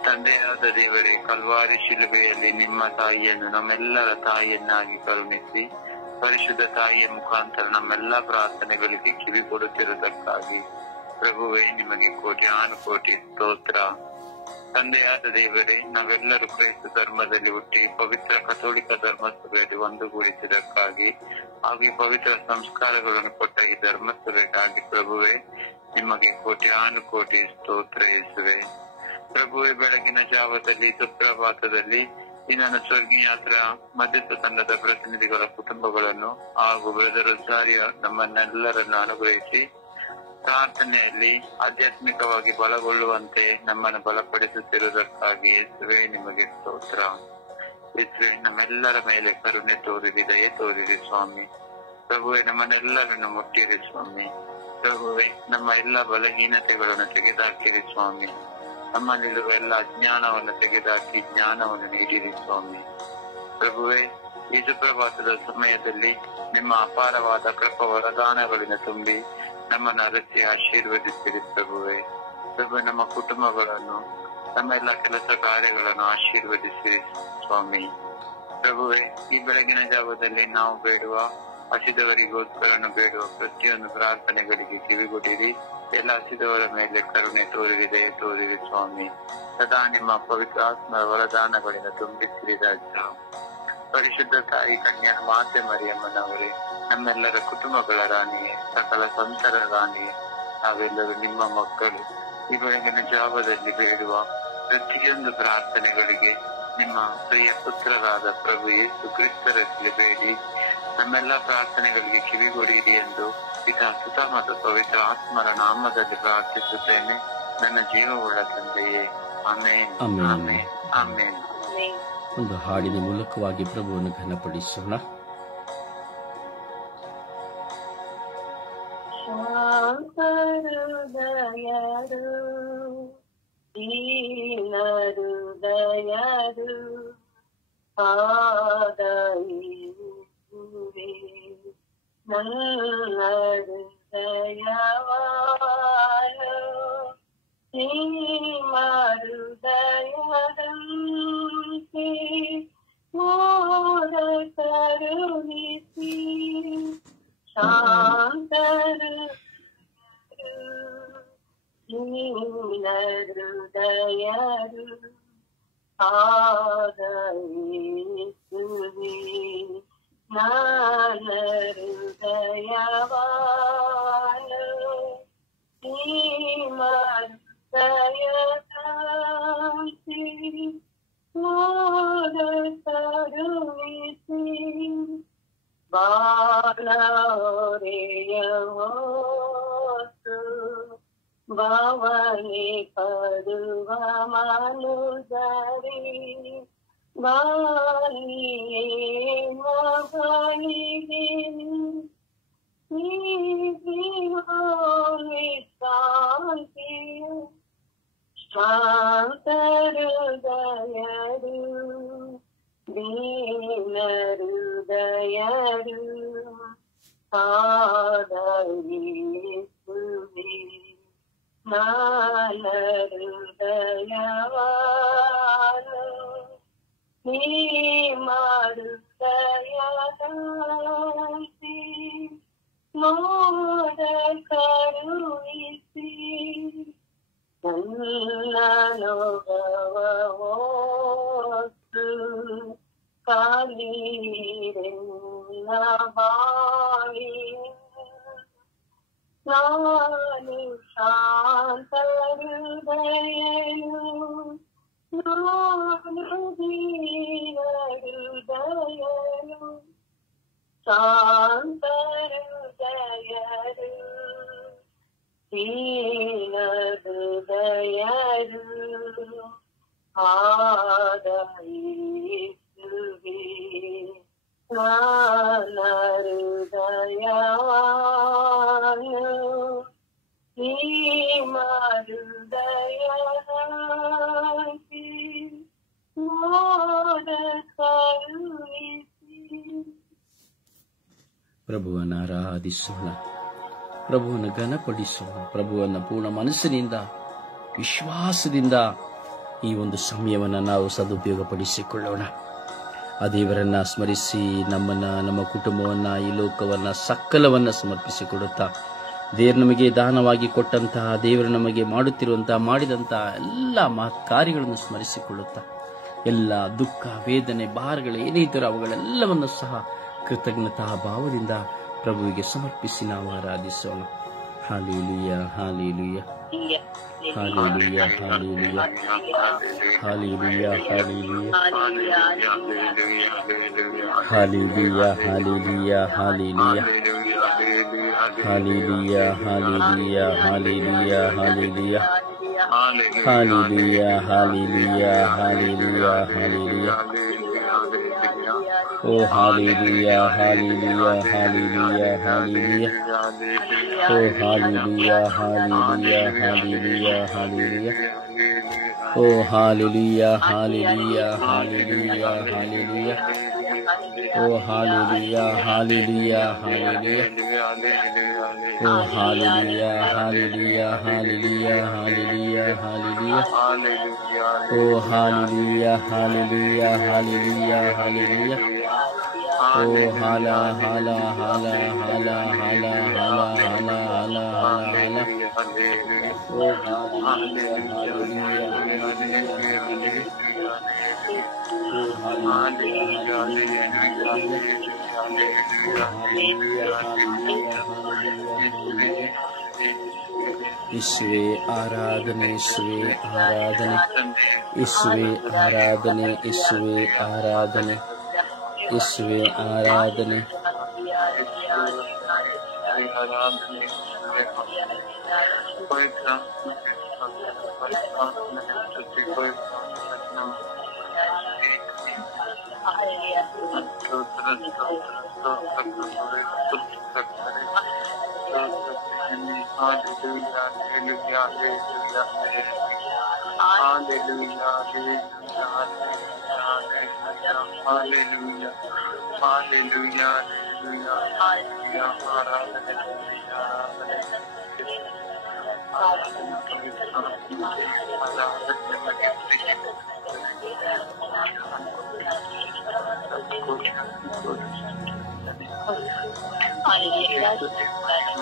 ತಂದೆಯಾದ ದೇವರೇ, ಕಲ್ವಾರಿ ಶಿಲುಬೆಯಲ್ಲಿ ನಿಮ್ಮ ತಾಯಿಯನ್ನು ನಮ್ಮೆಲ್ಲರ ತಾಯಿಯನ್ನಾಗಿ ಕರುಣಿಸಿ ಪರಿಶುದ್ಧ ತಾಯಿಯ ಮುಖಾಂತರ ನಮ್ಮೆಲ್ಲ ಪ್ರಾರ್ಥನೆಗಳಿಗೆ ಕಿವಿ ಕೊಡುತ್ತಿರುವುದಕ್ಕಾಗಿ ಪ್ರಭುವೇ ನಿಮಗೆ ಕೋಟಿ ಸ್ತೋತ್ರ. ತಂದೆಯಾದ ದೇವರೇ, ನಾವೆಲ್ಲರೂ ಕ್ರೈಸ್ತ ಧರ್ಮದಲ್ಲಿ ಹುಟ್ಟಿ ಪವಿತ್ರ ಕಥೋಲಿಕ ಧರ್ಮಸಭೆಯಲ್ಲಿ ಒಂದುಗೂಡಿಸಿದಕ್ಕಾಗಿ ಹಾಗೂ ಪವಿತ್ರ ಸಂಸ್ಕಾರಗಳನ್ನು ಕೊಟ್ಟ ಈ ಧರ್ಮಸಭೆಗಾಗಿ ಪ್ರಭುವೇ ನಿಮಗೆ ಕೋಟಿ ಸ್ತೋತ್ರ ಯೇಸುವೆ. ಪ್ರಭುವೇ, ಬೆಳಗಿನ ಜಾವದಲ್ಲಿ, ಸುಪ್ರಭಾತದಲ್ಲಿ ಈ ನನ್ನ ಸ್ವರ್ಗೀಯಾತ್ರ ಮಧ್ಯಸ್ಥ ತಂಡದ ಪ್ರತಿನಿಧಿಗಳ ಕುಟುಂಬಗಳನ್ನು ಹಾಗೂ ಬ್ರದರ್ ರೋಸಾರಿಯ ನಮ್ಮನ್ನೆಲ್ಲರನ್ನು ಅನುಗ್ರಹಿಸಿ ಪ್ರಾರ್ಥನೆಯಲ್ಲಿ ಆಧ್ಯಾತ್ಮಿಕವಾಗಿ ಬಲಗೊಳ್ಳುವಂತೆ ನಮ್ಮನ್ನು ಬಲಪಡಿಸುತ್ತಿರುವುದಕ್ಕಾಗಿ ಯೇಸುವೆ ನಿಮಗೆ ಸ್ತೋತ್ರ. ಯೇಸುವೆ, ನಮ್ಮೆಲ್ಲರ ಮೇಲೆ ಕರುಣೆ ತೋರಿರಿ, ದಯೆ ತೋರಿರಿ ಸ್ವಾಮಿ. ಪ್ರಭುವೆ, ನಮ್ಮನ್ನೆಲ್ಲರನ್ನು ಮುಟ್ಟಿರಿ ಸ್ವಾಮಿ. ಪ್ರಭುವೆ, ನಮ್ಮ ಎಲ್ಲ ಬಲಹೀನತೆಗಳನ್ನು ತೆಗೆದುಹಾಕಿರಿ ಸ್ವಾಮಿ. ನಮ್ಮಲ್ಲಿರುವ ಎಲ್ಲ ಅಜ್ಞಾನವನ್ನು ತೆಗೆದುಹಾಕಿ ಜ್ಞಾನವನ್ನು ನೀಡಿರಿ ಸ್ವಾಮಿ. ಪ್ರಭುವೆ, ಈ ಸುಪ್ರಭಾತದ ಸಮಯದಲ್ಲಿ ನಿಮ್ಮ ಅಪಾರವಾದ ಕೃಪಾ ವರದಾನಗಳಿಂದ ತುಂಬಿ ನಮ್ಮನ್ನು ಅರಸಿ ಆಶೀರ್ವದಿಸಿರಿ ಪ್ರಭುವೆ. ಪ್ರಭು, ನಮ್ಮ ಕುಟುಂಬಗಳನ್ನು, ನಮ್ಮೆಲ್ಲ ಕೆಲಸ ಕಾರ್ಯಗಳನ್ನು ಆಶೀರ್ವದಿಸಿರಿ ಸ್ವಾಮಿ. ಪ್ರಭುವೆ, ಈ ಬೆಳಗಿನ ಜಾವದಲ್ಲಿ ನಾವು ಬೇಡುವ ಹಸಿದವರಿಗೋಸ್ಕರನು ಬೇಡುವ ಪ್ರತಿಯೊಂದು ಪ್ರಾರ್ಥನೆಗಳಿಗೆ ಕಿವಿಗೊಡಿರಿ. ಎಲ್ಲ ಹಸಿದವರ ಮೇಲೆ ಕರುಣೆ ತೋರಿರಿ, ದಯ ತೋರಿರಿ ಸ್ವಾಮಿ. ಸದಾ ನಿಮ್ಮ ಪವಿತ್ರ ಆತ್ಮರ ವರದಾನಗಳಿಂದ ತುಂಬಿಸಿರಿ ರಾಜ. ಪರಿಶುದ್ಧ ತಾಯಿ ಕನ್ಯಾ ಮಾತೆ ಮರಿಯಮ್ಮನವರೇ, ನಮ್ಮೆಲ್ಲರ ಕುಟುಂಬಗಳ ರಾಣಿಯೇ, ಸಕಲ ಸಂತರ ರಾಣಿಯೇ, ನಾವೆಲ್ಲರೂ ನಿಮ್ಮ ಮಕ್ಕಳು. ಈ ಬೆಳಗಿನ ಜಾವದಲ್ಲಿ ಬೇಡುವ ಪ್ರತಿಯೊಂದು ಪ್ರಾರ್ಥನೆಗಳಿಗೆ ನಿಮ್ಮ ಪ್ರಿಯ ಪುತ್ರರಾದ ಪ್ರಭು ಯೇಸು ಕ್ರಿಸ್ತರಲ್ಲಿ ಬೇಡಿ ನಮ್ಮೆಲ್ಲ ಪ್ರಾರ್ಥನೆಗಳಿಗೆ ಕಿವಿಗೊಡಿರಿ ಎಂದು ಪಿತಾ ಸುತ ಮತ್ತು ಪವಿತ್ರ ಆತ್ಮರ ನಾಮದಲ್ಲಿ ಪ್ರಾರ್ಥಿಸುತ್ತೇನೆ, ನನ್ನ ಜೀವವುಳ್ಳ ತಂದೆಯೇ. ಆಮೇನ್, ಆಮೇನ್, ಆಮೇನ್. ಒಂದು ಹಾಡಿನ ಮೂಲಕವಾಗಿ ಪ್ರಭುವನ್ನು ಘನಪಡಿಸೋಣ. ಶಾಂತಹೃದಯರು, ದೀನಹೃದಯರು, ಆದಯಿಸುವೆ ನನ್ನ ಹೃದಯವಾಳು. ನಿಮ್ಮ ಹೃದಯದಂತೆ ಮೋಡ ಕರುಣಿಸಿ, ಶಾಂತರು ದೀನ ಹೃದಯರು, ಆದಯಿಸುವೆ ನನ್ನ ಹೃದಯವಾಳು. ನಿಮ್ಮ ಹೃದಯದಂತೆ ಮೋಡ ಕರುಣಿಸಿ, ಬಾಳೋರೆಯ ಹೊತ್ತು ಭಾವನೆ ಪಡುವ ಮನುಜರಿ, ಬಾಲಿಯೇ ಮಗಳಿಗೆ ಶಾಂತಿಯು. ಶಾಂತಹೃದಯರು, ದೀನ ಹೃದಯರು, ಆದಯಿಸುವೆ ನನ್ನ ಹೃದಯವಾಳು. ನಿಮ್ಮ ಹೃದಯದಂತೆ ಮೋಡ ಕರುಣಿಸಿ, ನನ್ನ ನೋಗವ ಹೊತ್ತು ಕಾಲಿರೆನ್ನ ಬಾವಿ. ನಾನು ಶಾಂತ ಹೃದಯನು, ನಾನು ದೀನ ಹೃದಯನು, ಶಾಂತ ಹೃದಯರು, ದೀನ ಹೃದಯರು, ಆದಯಿಸುವೆ ನನ್ನ ಹೃದಯವಾಳು. ನಿಮ್ಮ ಹೃದಯದಂತೆ ಮೋಡ ಕರುಣಿಸಿ. ಪ್ರಭುವನ್ನು ಆರಾಧಿಸೋಣ, ಪ್ರಭುವನ್ನು ಘನಪಡಿಸೋಣ. ಪ್ರಭುವನ್ನು ಪೂರ್ಣ ಮನಸ್ಸಿನಿಂದ ವಿಶ್ವಾಸದಿಂದ ಈ ಒಂದು ಸಮಯವನ್ನು ನಾವು ಸದುಪಯೋಗಪಡಿಸಿಕೊಳ್ಳೋಣ. ಆ ದೇವರನ್ನ ಸ್ಮರಿಸಿ ನಮ್ಮನ್ನ, ನಮ್ಮ ಕುಟುಂಬವನ್ನ, ಈ ಲೋಕವನ್ನ, ಸಕಲವನ್ನ ಸಮರ್ಪಿಸಿಕೊಡುತ್ತಾ, ದೇವರು ನಮಗೆ ದಾನವಾಗಿ ಕೊಟ್ಟಂತಹ, ದೇವರು ನಮಗೆ ಮಾಡುತ್ತಿರುವಂತಹ, ಮಾಡಿದಂತಹ ಎಲ್ಲ ಕಾರ್ಯಗಳನ್ನು ಸ್ಮರಿಸಿಕೊಳ್ಳುತ್ತಾ, ಎಲ್ಲ ದುಃಖ, ವೇದನೆ, ಭಾರಗಳು ಏನಿದ್ದರೂ ಅವುಗಳೆಲ್ಲವನ್ನು ಸಹ ಕೃತಜ್ಞತಾ ಭಾವದಿಂದ ಪ್ರಭುವಿಗೆ ಸಮರ್ಪಿಸಿ ನಾವು ಆರಾಧಿಸೋಣ. Hallelujah, hallelujah, hallelujah, hallelujah, hallelujah, hallelujah, hallelujah, hallelujah, hallelujah, hallelujah, hallelujah, hallelujah, hallelujah, hallelujah, hallelujah, hallelujah, hallelujah. ಓ ಹಾಲೆಲೂಯ, ಹಾಲೆಲೂಯ, ಹಾಲೆಲೂಯ, ಹಾಲೆಲೂಯ. ಓ ಹಾಲೆಲೂಯ, ಹಾಲೆಲೂಯ, ಹಾಲೆಲೂಯ, ಹಾಲೆಲೂಯ. ಓ ಹಾಲೆಲೂಯ, ಹಾಲೆಲೂಯ, ಹಾಲೆಲೂಯ, ಹಾಲೆಲೂಯ. ಓ ಹಾಲೆಲೂಯ, ಹಾಲೆಲೂಯ, ಹಾಲೆಲೂಯ. ಓ hallelujah, hallelujah, hallelujah, hallelujah, hallelujah. ಓ ಹಾಲೆಲೂಯ, ಹಾಲೆಲೂಯ, ಹಾಲೆಲೂಯ, ಹಾಲೆಲೂಯ. ಓ ಓ ಹಾಲ ಹಾಲ ಹಾಲ ಹಾಲ ಹಾಲ ಹಾಲ ಹಾಲ ಹಾಲ ಹಾಲ ಹಾಲ ಓ ಹಾಲೆಲೂಯಾ ಯೇಸುವೇ ಆರಾಧನೆ, ಯೇಸುವೇ ಆರಾಧನೆ, ಯೇಸುವೇ ಆರಾಧನೆ, ಯೇಸುವೇ ಆರಾಧನೆ, ಯೇಸುವೇ ಆರಾಧನೆ.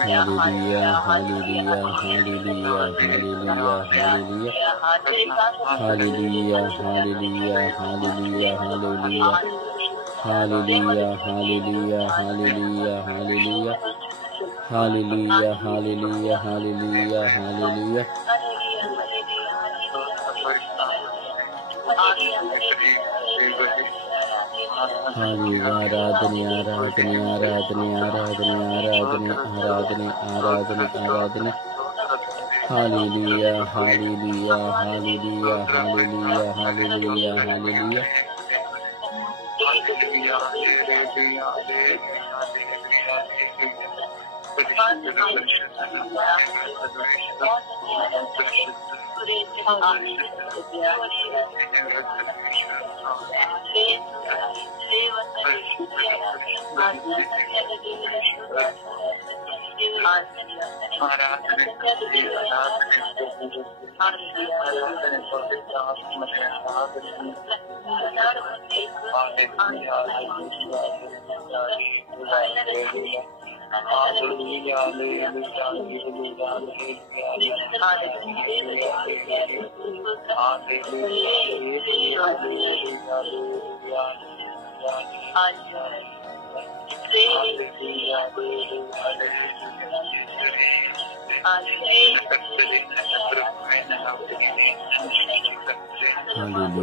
Hallelujah, hallelujah, hallelujah, hallelujah, hallelujah, hallelujah, hallelujah, hallelujah, hallelujah, hallelujah, hallelujah, hallelujah, hallelujah, hallelujah, hallelujah, hallelujah, hallelujah. ಆರಾಧನೆ ಆರಾಧನೆ ಆರಾಧನೆ ಆರಾಧನೆ ಆರಾಧನೆ ಆರಾಧನೆ ಆರಾಧನೆ ಆರಾಧನೆ. Hallelujah, hallelujah, hallelujah, hallelujah, hallelujah, hallelujah.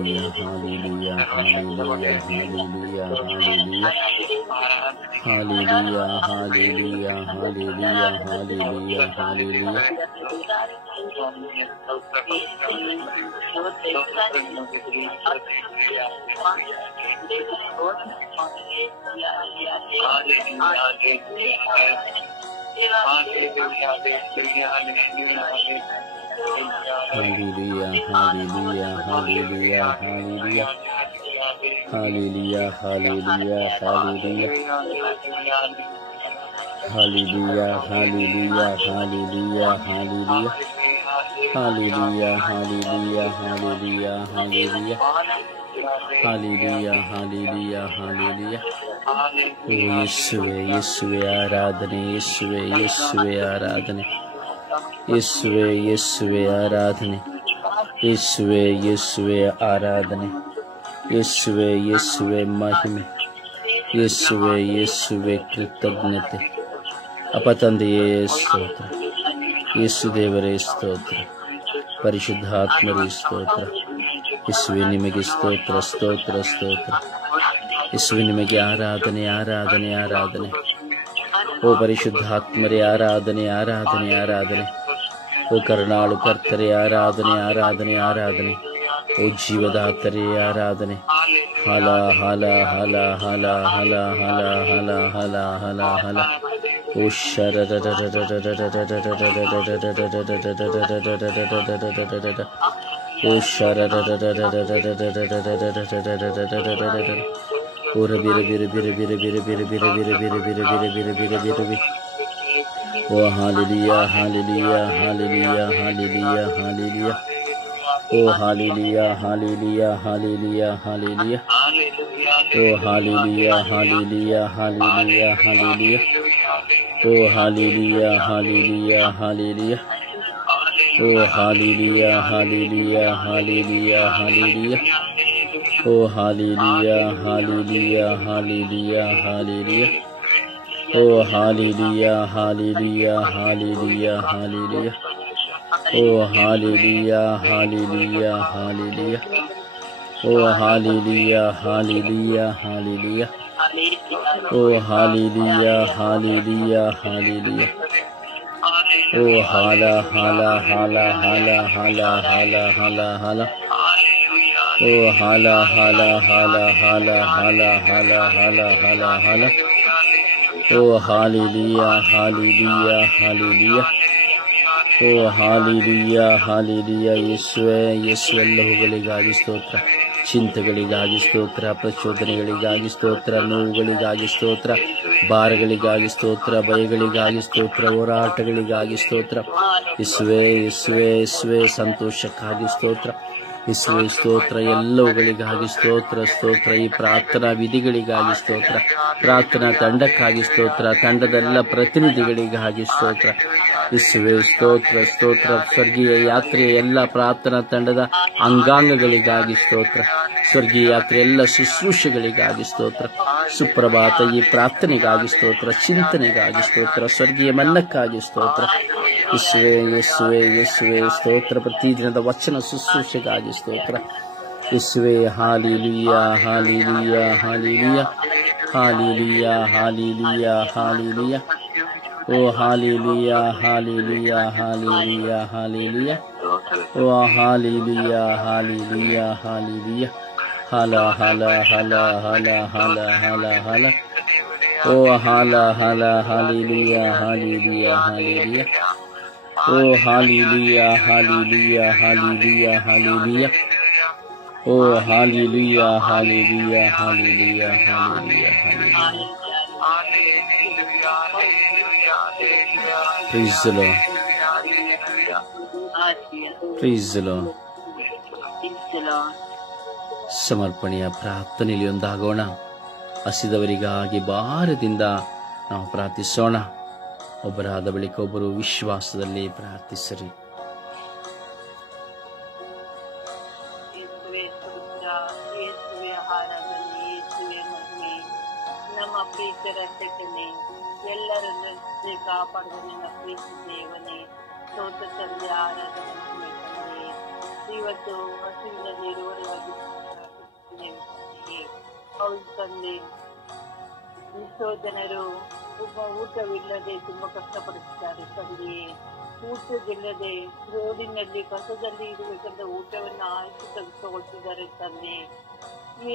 Hallelujah, hallelujah, hallelujah, hallelujah, hallelujah. Hallelujah, hallelujah, hallelujah, hallelujah, hallelujah. Hallelujah, hallelujah, hallelujah, hallelujah. Hallelujah, hallelujah, hallelujah. Hallelujah, hallelujah, hallelujah, hallelujah. Hallelujah, hallelujah, hallelujah, hallelujah. Hallelujah, hallelujah, hallelujah. ಓ ಯೇಸುವೆ ಯೇಸುವೆ ಆರಾಧನೆ, ಯೇಸುವೆ ಯೇಸುವೆ ಆರಾಧನೆ, ಯೇಸುವೆ ಯೇಸುವೆ ಆರಾಧನೆ, ಯೇಸುವೆ ಯೇಸುವೆ ಆರಾಧನೆ, ಯೇಸುವೆ ಯೇಸುವೆ ಮಹಿಮೆ, ಯೇಸುವೆ ಯೇಸುವೆ ಕೃತಜ್ಞತೆ. ಅಪ ತಂದೆಯೇ ಸ್ತೋತ್ರ, ಯೇಸು ದೇವರೇ ಸ್ತೋತ್ರ, ಪರಿಶುದ್ಧಾತ್ಮರೇ ಸ್ತೋತ್ರ. ಯೇಸುವೆ ನಿಮಗೆ ಸ್ತೋತ್ರ ಸ್ತೋತ್ರ ಸ್ತೋತ್ರ. ಯೇಸುವೆ ನಿಮಗೆ ಆರಾಧನೆ ಆರಾಧನೆ ಆರಾಧನೆ. ಓ ಪರಿಶುದ್ಧಾತ್ಮರೇ ಆರಾಧನೆ ಆರಾಧನೆ ಆರಾಧನೆ. ಓ ಕರುಣಾಳು ಕರ್ತರೆ ಆರಾಧನೆ ಆರಾಧನೆ ಆರಾಧನೆ. ಓ ಜೀವದಾತರೇ ಆರಾಧನೆ. ಹಲ ಹಲ ಹಲ ಹಲ ಹಲ ಹಲ ಹಲ ಹಲ ಹಲ ಹಲ. ಓ ಶರ ಓ ಶರ ಓರ ಬಿರ ಬಿರ ಬಿರ ಬಿರ ಬಿರ ಬಿರ ಬಿರ ಬಿರ ಬಿರ ಬಿರ ಬಿರ ಬಿರ ಬಿರ ಬಿರ ಬಿರ. ಓ hallelujah hallelujah hallelujah hallelujah hallelujah ಓ ಹಾಲೆಲೂಯಾ ಹಾಲೆಲೂಯಾ ಹಾಲೆಲೂಯಾ ಹಾಲೆಲೂಯಾ. ಓ ಹಾಲೆಲೂಯಾ ಹಾಲೆಲೂಯಾ ಹಾಲೆಲೂಯಾ ಹಾಲೆಲೂಯಾ. ಓ ಹಾಲೆಲೂಯಾ ಹಾಲೆಲೂಯಾ ಹಾಲೆಲೂಯಾ. ಓ ಹಾಲೆಲೂಯಾ ಹಾಲೆಲೂಯಾ ಹಾಲೆಲೂಯಾ ಹಾಲೆಲೂಯಾ. ಓ ಹಾಲೆಲೂಯಾ ಹಾಲೆಲೂಯಾ ಹಾಲೆಲೂಯಾ ಹಾಲೆಲೂಯಾ. ಓ ಹಾಲೆಲೂಯಾ ಹಾಲೆಲೂಯಾ ಹಾಲೆಲೂಯಾ ಹಾಲೆಲೂಯಾ. ಓ ಹಾಲೆಲೂಯಾ ಹಾಲೆಲೂಯಾ ಹಾಲೆಲೂಯಾ. ಓ ಹಾಲೆಲೂಯಾ ಹಾಲೆಲೂಯಾ ಹಾಲೆಲೂಯಾ. ಓ ಹಾಲೆಲೂಯಾ ಹಾಲೆಲೂಯಾ ಹಾಲೆಲೂಯಾ. ಓ ಹಾಲ ಹಾಲ ಹಾಲ ಹಾಲ ಹಾಲ ಹಾಲ ಹಾಲ ಹಾಲ. ಓ ಹಾಲ ಹಾಲ ಹಾಲ ಹಾಲ ಹಾಲ ಹಾಲ ಹಾಲ ಹಾಲ ಹಾಲ. ಓ ಹಾಲೆಲೂಯಾ ಹಾಲೆಲೂಯಾ ಹಾಲೆಲೂಯಾ. ಓ ಹಾಲೆಲೂಯಾ ಹಾಲೆಲೂಯಾ. ಯೇಸುವೇ ಯೇಸುವೆ, ಎಲ್ಲವುಗಳಿಗಾಗಿ ಸ್ತೋತ್ರ, ಚಿಂತೆಗಳಿಗಾಗಿ ಸ್ತೋತ್ರ, ಪ್ರಚೋದನೆಗಳಿಗಾಗಿ ಸ್ತೋತ್ರ, ನೋವುಗಳಿಗಾಗಿ ಸ್ತೋತ್ರ, ಭಾರಗಳಿಗಾಗಿ ಸ್ತೋತ್ರ, ಭಯಗಳಿಗಾಗಿ ಸ್ತೋತ್ರ, ಹೋರಾಟಗಳಿಗಾಗಿ ಸ್ತೋತ್ರ. ಯೇಸುವೇ ಯೇಸುವೇ ಯೇಸುವೇ, ಸಂತೋಷಕ್ಕಾಗಿ ಸ್ತೋತ್ರ, ಯೇಸುವೇ ಸ್ತೋತ್ರ, ಎಲ್ಲವುಗಳಿಗಾಗಿ ಸ್ತೋತ್ರ ಸ್ತೋತ್ರ. ಈ ಪ್ರಾರ್ಥನಾ ವಿಧಿಗಳಿಗಾಗಿ ಸ್ತೋತ್ರ, ಪ್ರಾರ್ಥನಾ ತಂಡಕ್ಕಾಗಿ ಸ್ತೋತ್ರ, ತಂಡದೆಲ್ಲ ಪ್ರತಿನಿಧಿಗಳಿಗಾಗಿ ಸ್ತೋತ್ರ. ಯೇಸುವೇ ಸ್ತೋತ್ರ ಸ್ತೋತ್ರ. ಸ್ವರ್ಗೀಯ ಯಾತ್ರೆಯ ಎಲ್ಲ ಪ್ರಾರ್ಥನಾ ತಂಡದ ಅಂಗಾಂಗಗಳಿಗಾಗಿ ಸ್ತೋತ್ರ, ಸ್ವರ್ಗೀಯ ಯಾತ್ರೆ ಎಲ್ಲ ಶುಶ್ರೂಷೆಗಳಿಗಾಗಿ ಸ್ತೋತ್ರ. ಸುಪ್ರಭಾತ ಈ ಪ್ರಾರ್ಥನೆಗಾಗಿ ಸ್ತೋತ್ರ, ಚಿಂತನೆಗಾಗಿ ಸ್ತೋತ್ರ, ಸ್ವರ್ಗೀಯ ಮನ್ನಕ್ಕಾಗಿ ಸ್ತೋತ್ರ. ಯೇಸುವೇ ಯೇಸುವೇ ಯೇಸುವೇ ಸ್ತೋತ್ರ. ಪ್ರತಿದಿನದ ವಚನ ಶುಶ್ರೂಷೆಗಾಗಿ ಸ್ತೋತ್ರ. ಯೇಸುವೇ hallelujah hallelujah hallelujah hallelujah hallelujah hallelujah. ಓ ಹಾಲೆಲೂಯಾ ಹಾಲೆಲೂಯಾ ಹಾಲೆಲೂಯಾ ಹಾಲೆಲೂಯಾ. ಓ ಹಾಲೆಲೂಯಾ ಹಾಲೆಲೂಯಾ ಹಾಲೆಲೂಯಾ. ಹಾಲ ಹಾಲ ಹಾಲ ಹಾಲ ಹಾಲ ಹಾಲ ಹಾಲ. ಓ ಹಾಲ ಹಾಲ ಹಾಲೆಲೂಯಾ ಹಾಲೆಲೂಯಾ ಹಾಲೆಲೂಯಾ. ಓ ಹಾಲೆಲೂಯಾ ಹಾಲೆಲೂಯಾ ಹಾಲೆಲೂಯಾ ಹಾಲೆಲೂಯಾ. ಓ hallelujah hallelujah hallelujah hallelujah hallelujah. Praise the Lord. Praise the Lord. ಸಮರ್ಪಣೆಯ ಪ್ರಾರ್ಥನೆಯಲ್ಲಿ ಒಂದಾಗೋಣ. ಹಸಿದವರಿಗಾಗಿ ಭಾರದಿಂದ ನಾವು ಪ್ರಾರ್ಥಿಸೋಣ. ಒಬ್ಬರಾದ ಬಳಿಕ ಒಬ್ಬರು ವಿಶ್ವಾಸದಲ್ಲಿ ಪ್ರಾರ್ಥಿಸಿರಿ. ನಮ್ಮ ಪ್ರೀತಿ ರಕ್ಷಕನೇ, ಎಲ್ಲರನ್ನು ಕಾಪಾಡುವ ನಿನ್ನ ಪ್ರೀತಿ ದೇವನೇ, ಸ್ತೋತ್ರ ತಂದೆ, ಆರಾಧನೆ ತಂದೆ. ಇವತ್ತು ಹಸುವಿನಲ್ಲಿ ಇರುವವರೆಗಾಗಿ ಹೌದು ತಂದೆ, ಎಷ್ಟೋ ಜನರು ಊಟವಿಲ್ಲದೆ ತುಂಬಾ ಕಷ್ಟಪಡುತ್ತಿದ್ದಾರೆ ತಂದೆಯೇ. ಊಟವಿಲ್ಲದೆ ರೋಡಿನಲ್ಲಿ ಕಸದಲ್ಲಿ ಇರಬೇಕಂತ ಊಟವನ್ನು ಆಯ್ಕೆ ತೆಗೆದುಕೊಳ್ತಿದ್ದಾರೆ ತಂದೆ.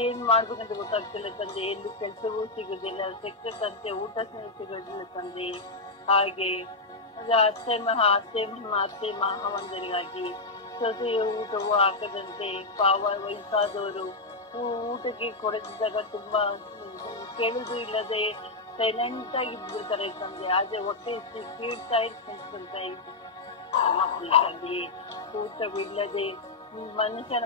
ಏನ್ ಮಾಡ್ಬೇಕಂತ ಗೊತ್ತಾಗ್ತಿಲ್ಲ ತಂದೆ. ಎಲ್ಲಿ ಕೆಲಸವೂ ಸಿಗುದಿಲ್ಲ, ಸಿಕ್ಕಂತೆ ಊಟ ಸಿಗುದಿಲ್ಲ ತಂದೆ. ಹಾಗೆ ಅತ್ತೆ ಮಾವಂದರಿಗಾಗಿ ಸೊಸೆಯ ಊಟವೂ ಹಾಕದಂತೆ ವಯಸ್ಸಾದವರು ಊಟಕ್ಕೆ ಕೊಡದಿದ್ದಾಗ ತುಂಬಾ ಕೇಳುದು ಇಲ್ಲದೆ ಸೈಲೆಂಟ್ ಆಗಿ ಬಿಡ್ತಾರೆ ತಂದೆ. ಆದ್ರೆ ಹೊಟ್ಟೆ ಕೀಳ್ತಾ ಇರ್ತಾರೆ ತಂದೆ. ಊಟವಿಲ್ಲದೆ ಮನುಷ್ಯನ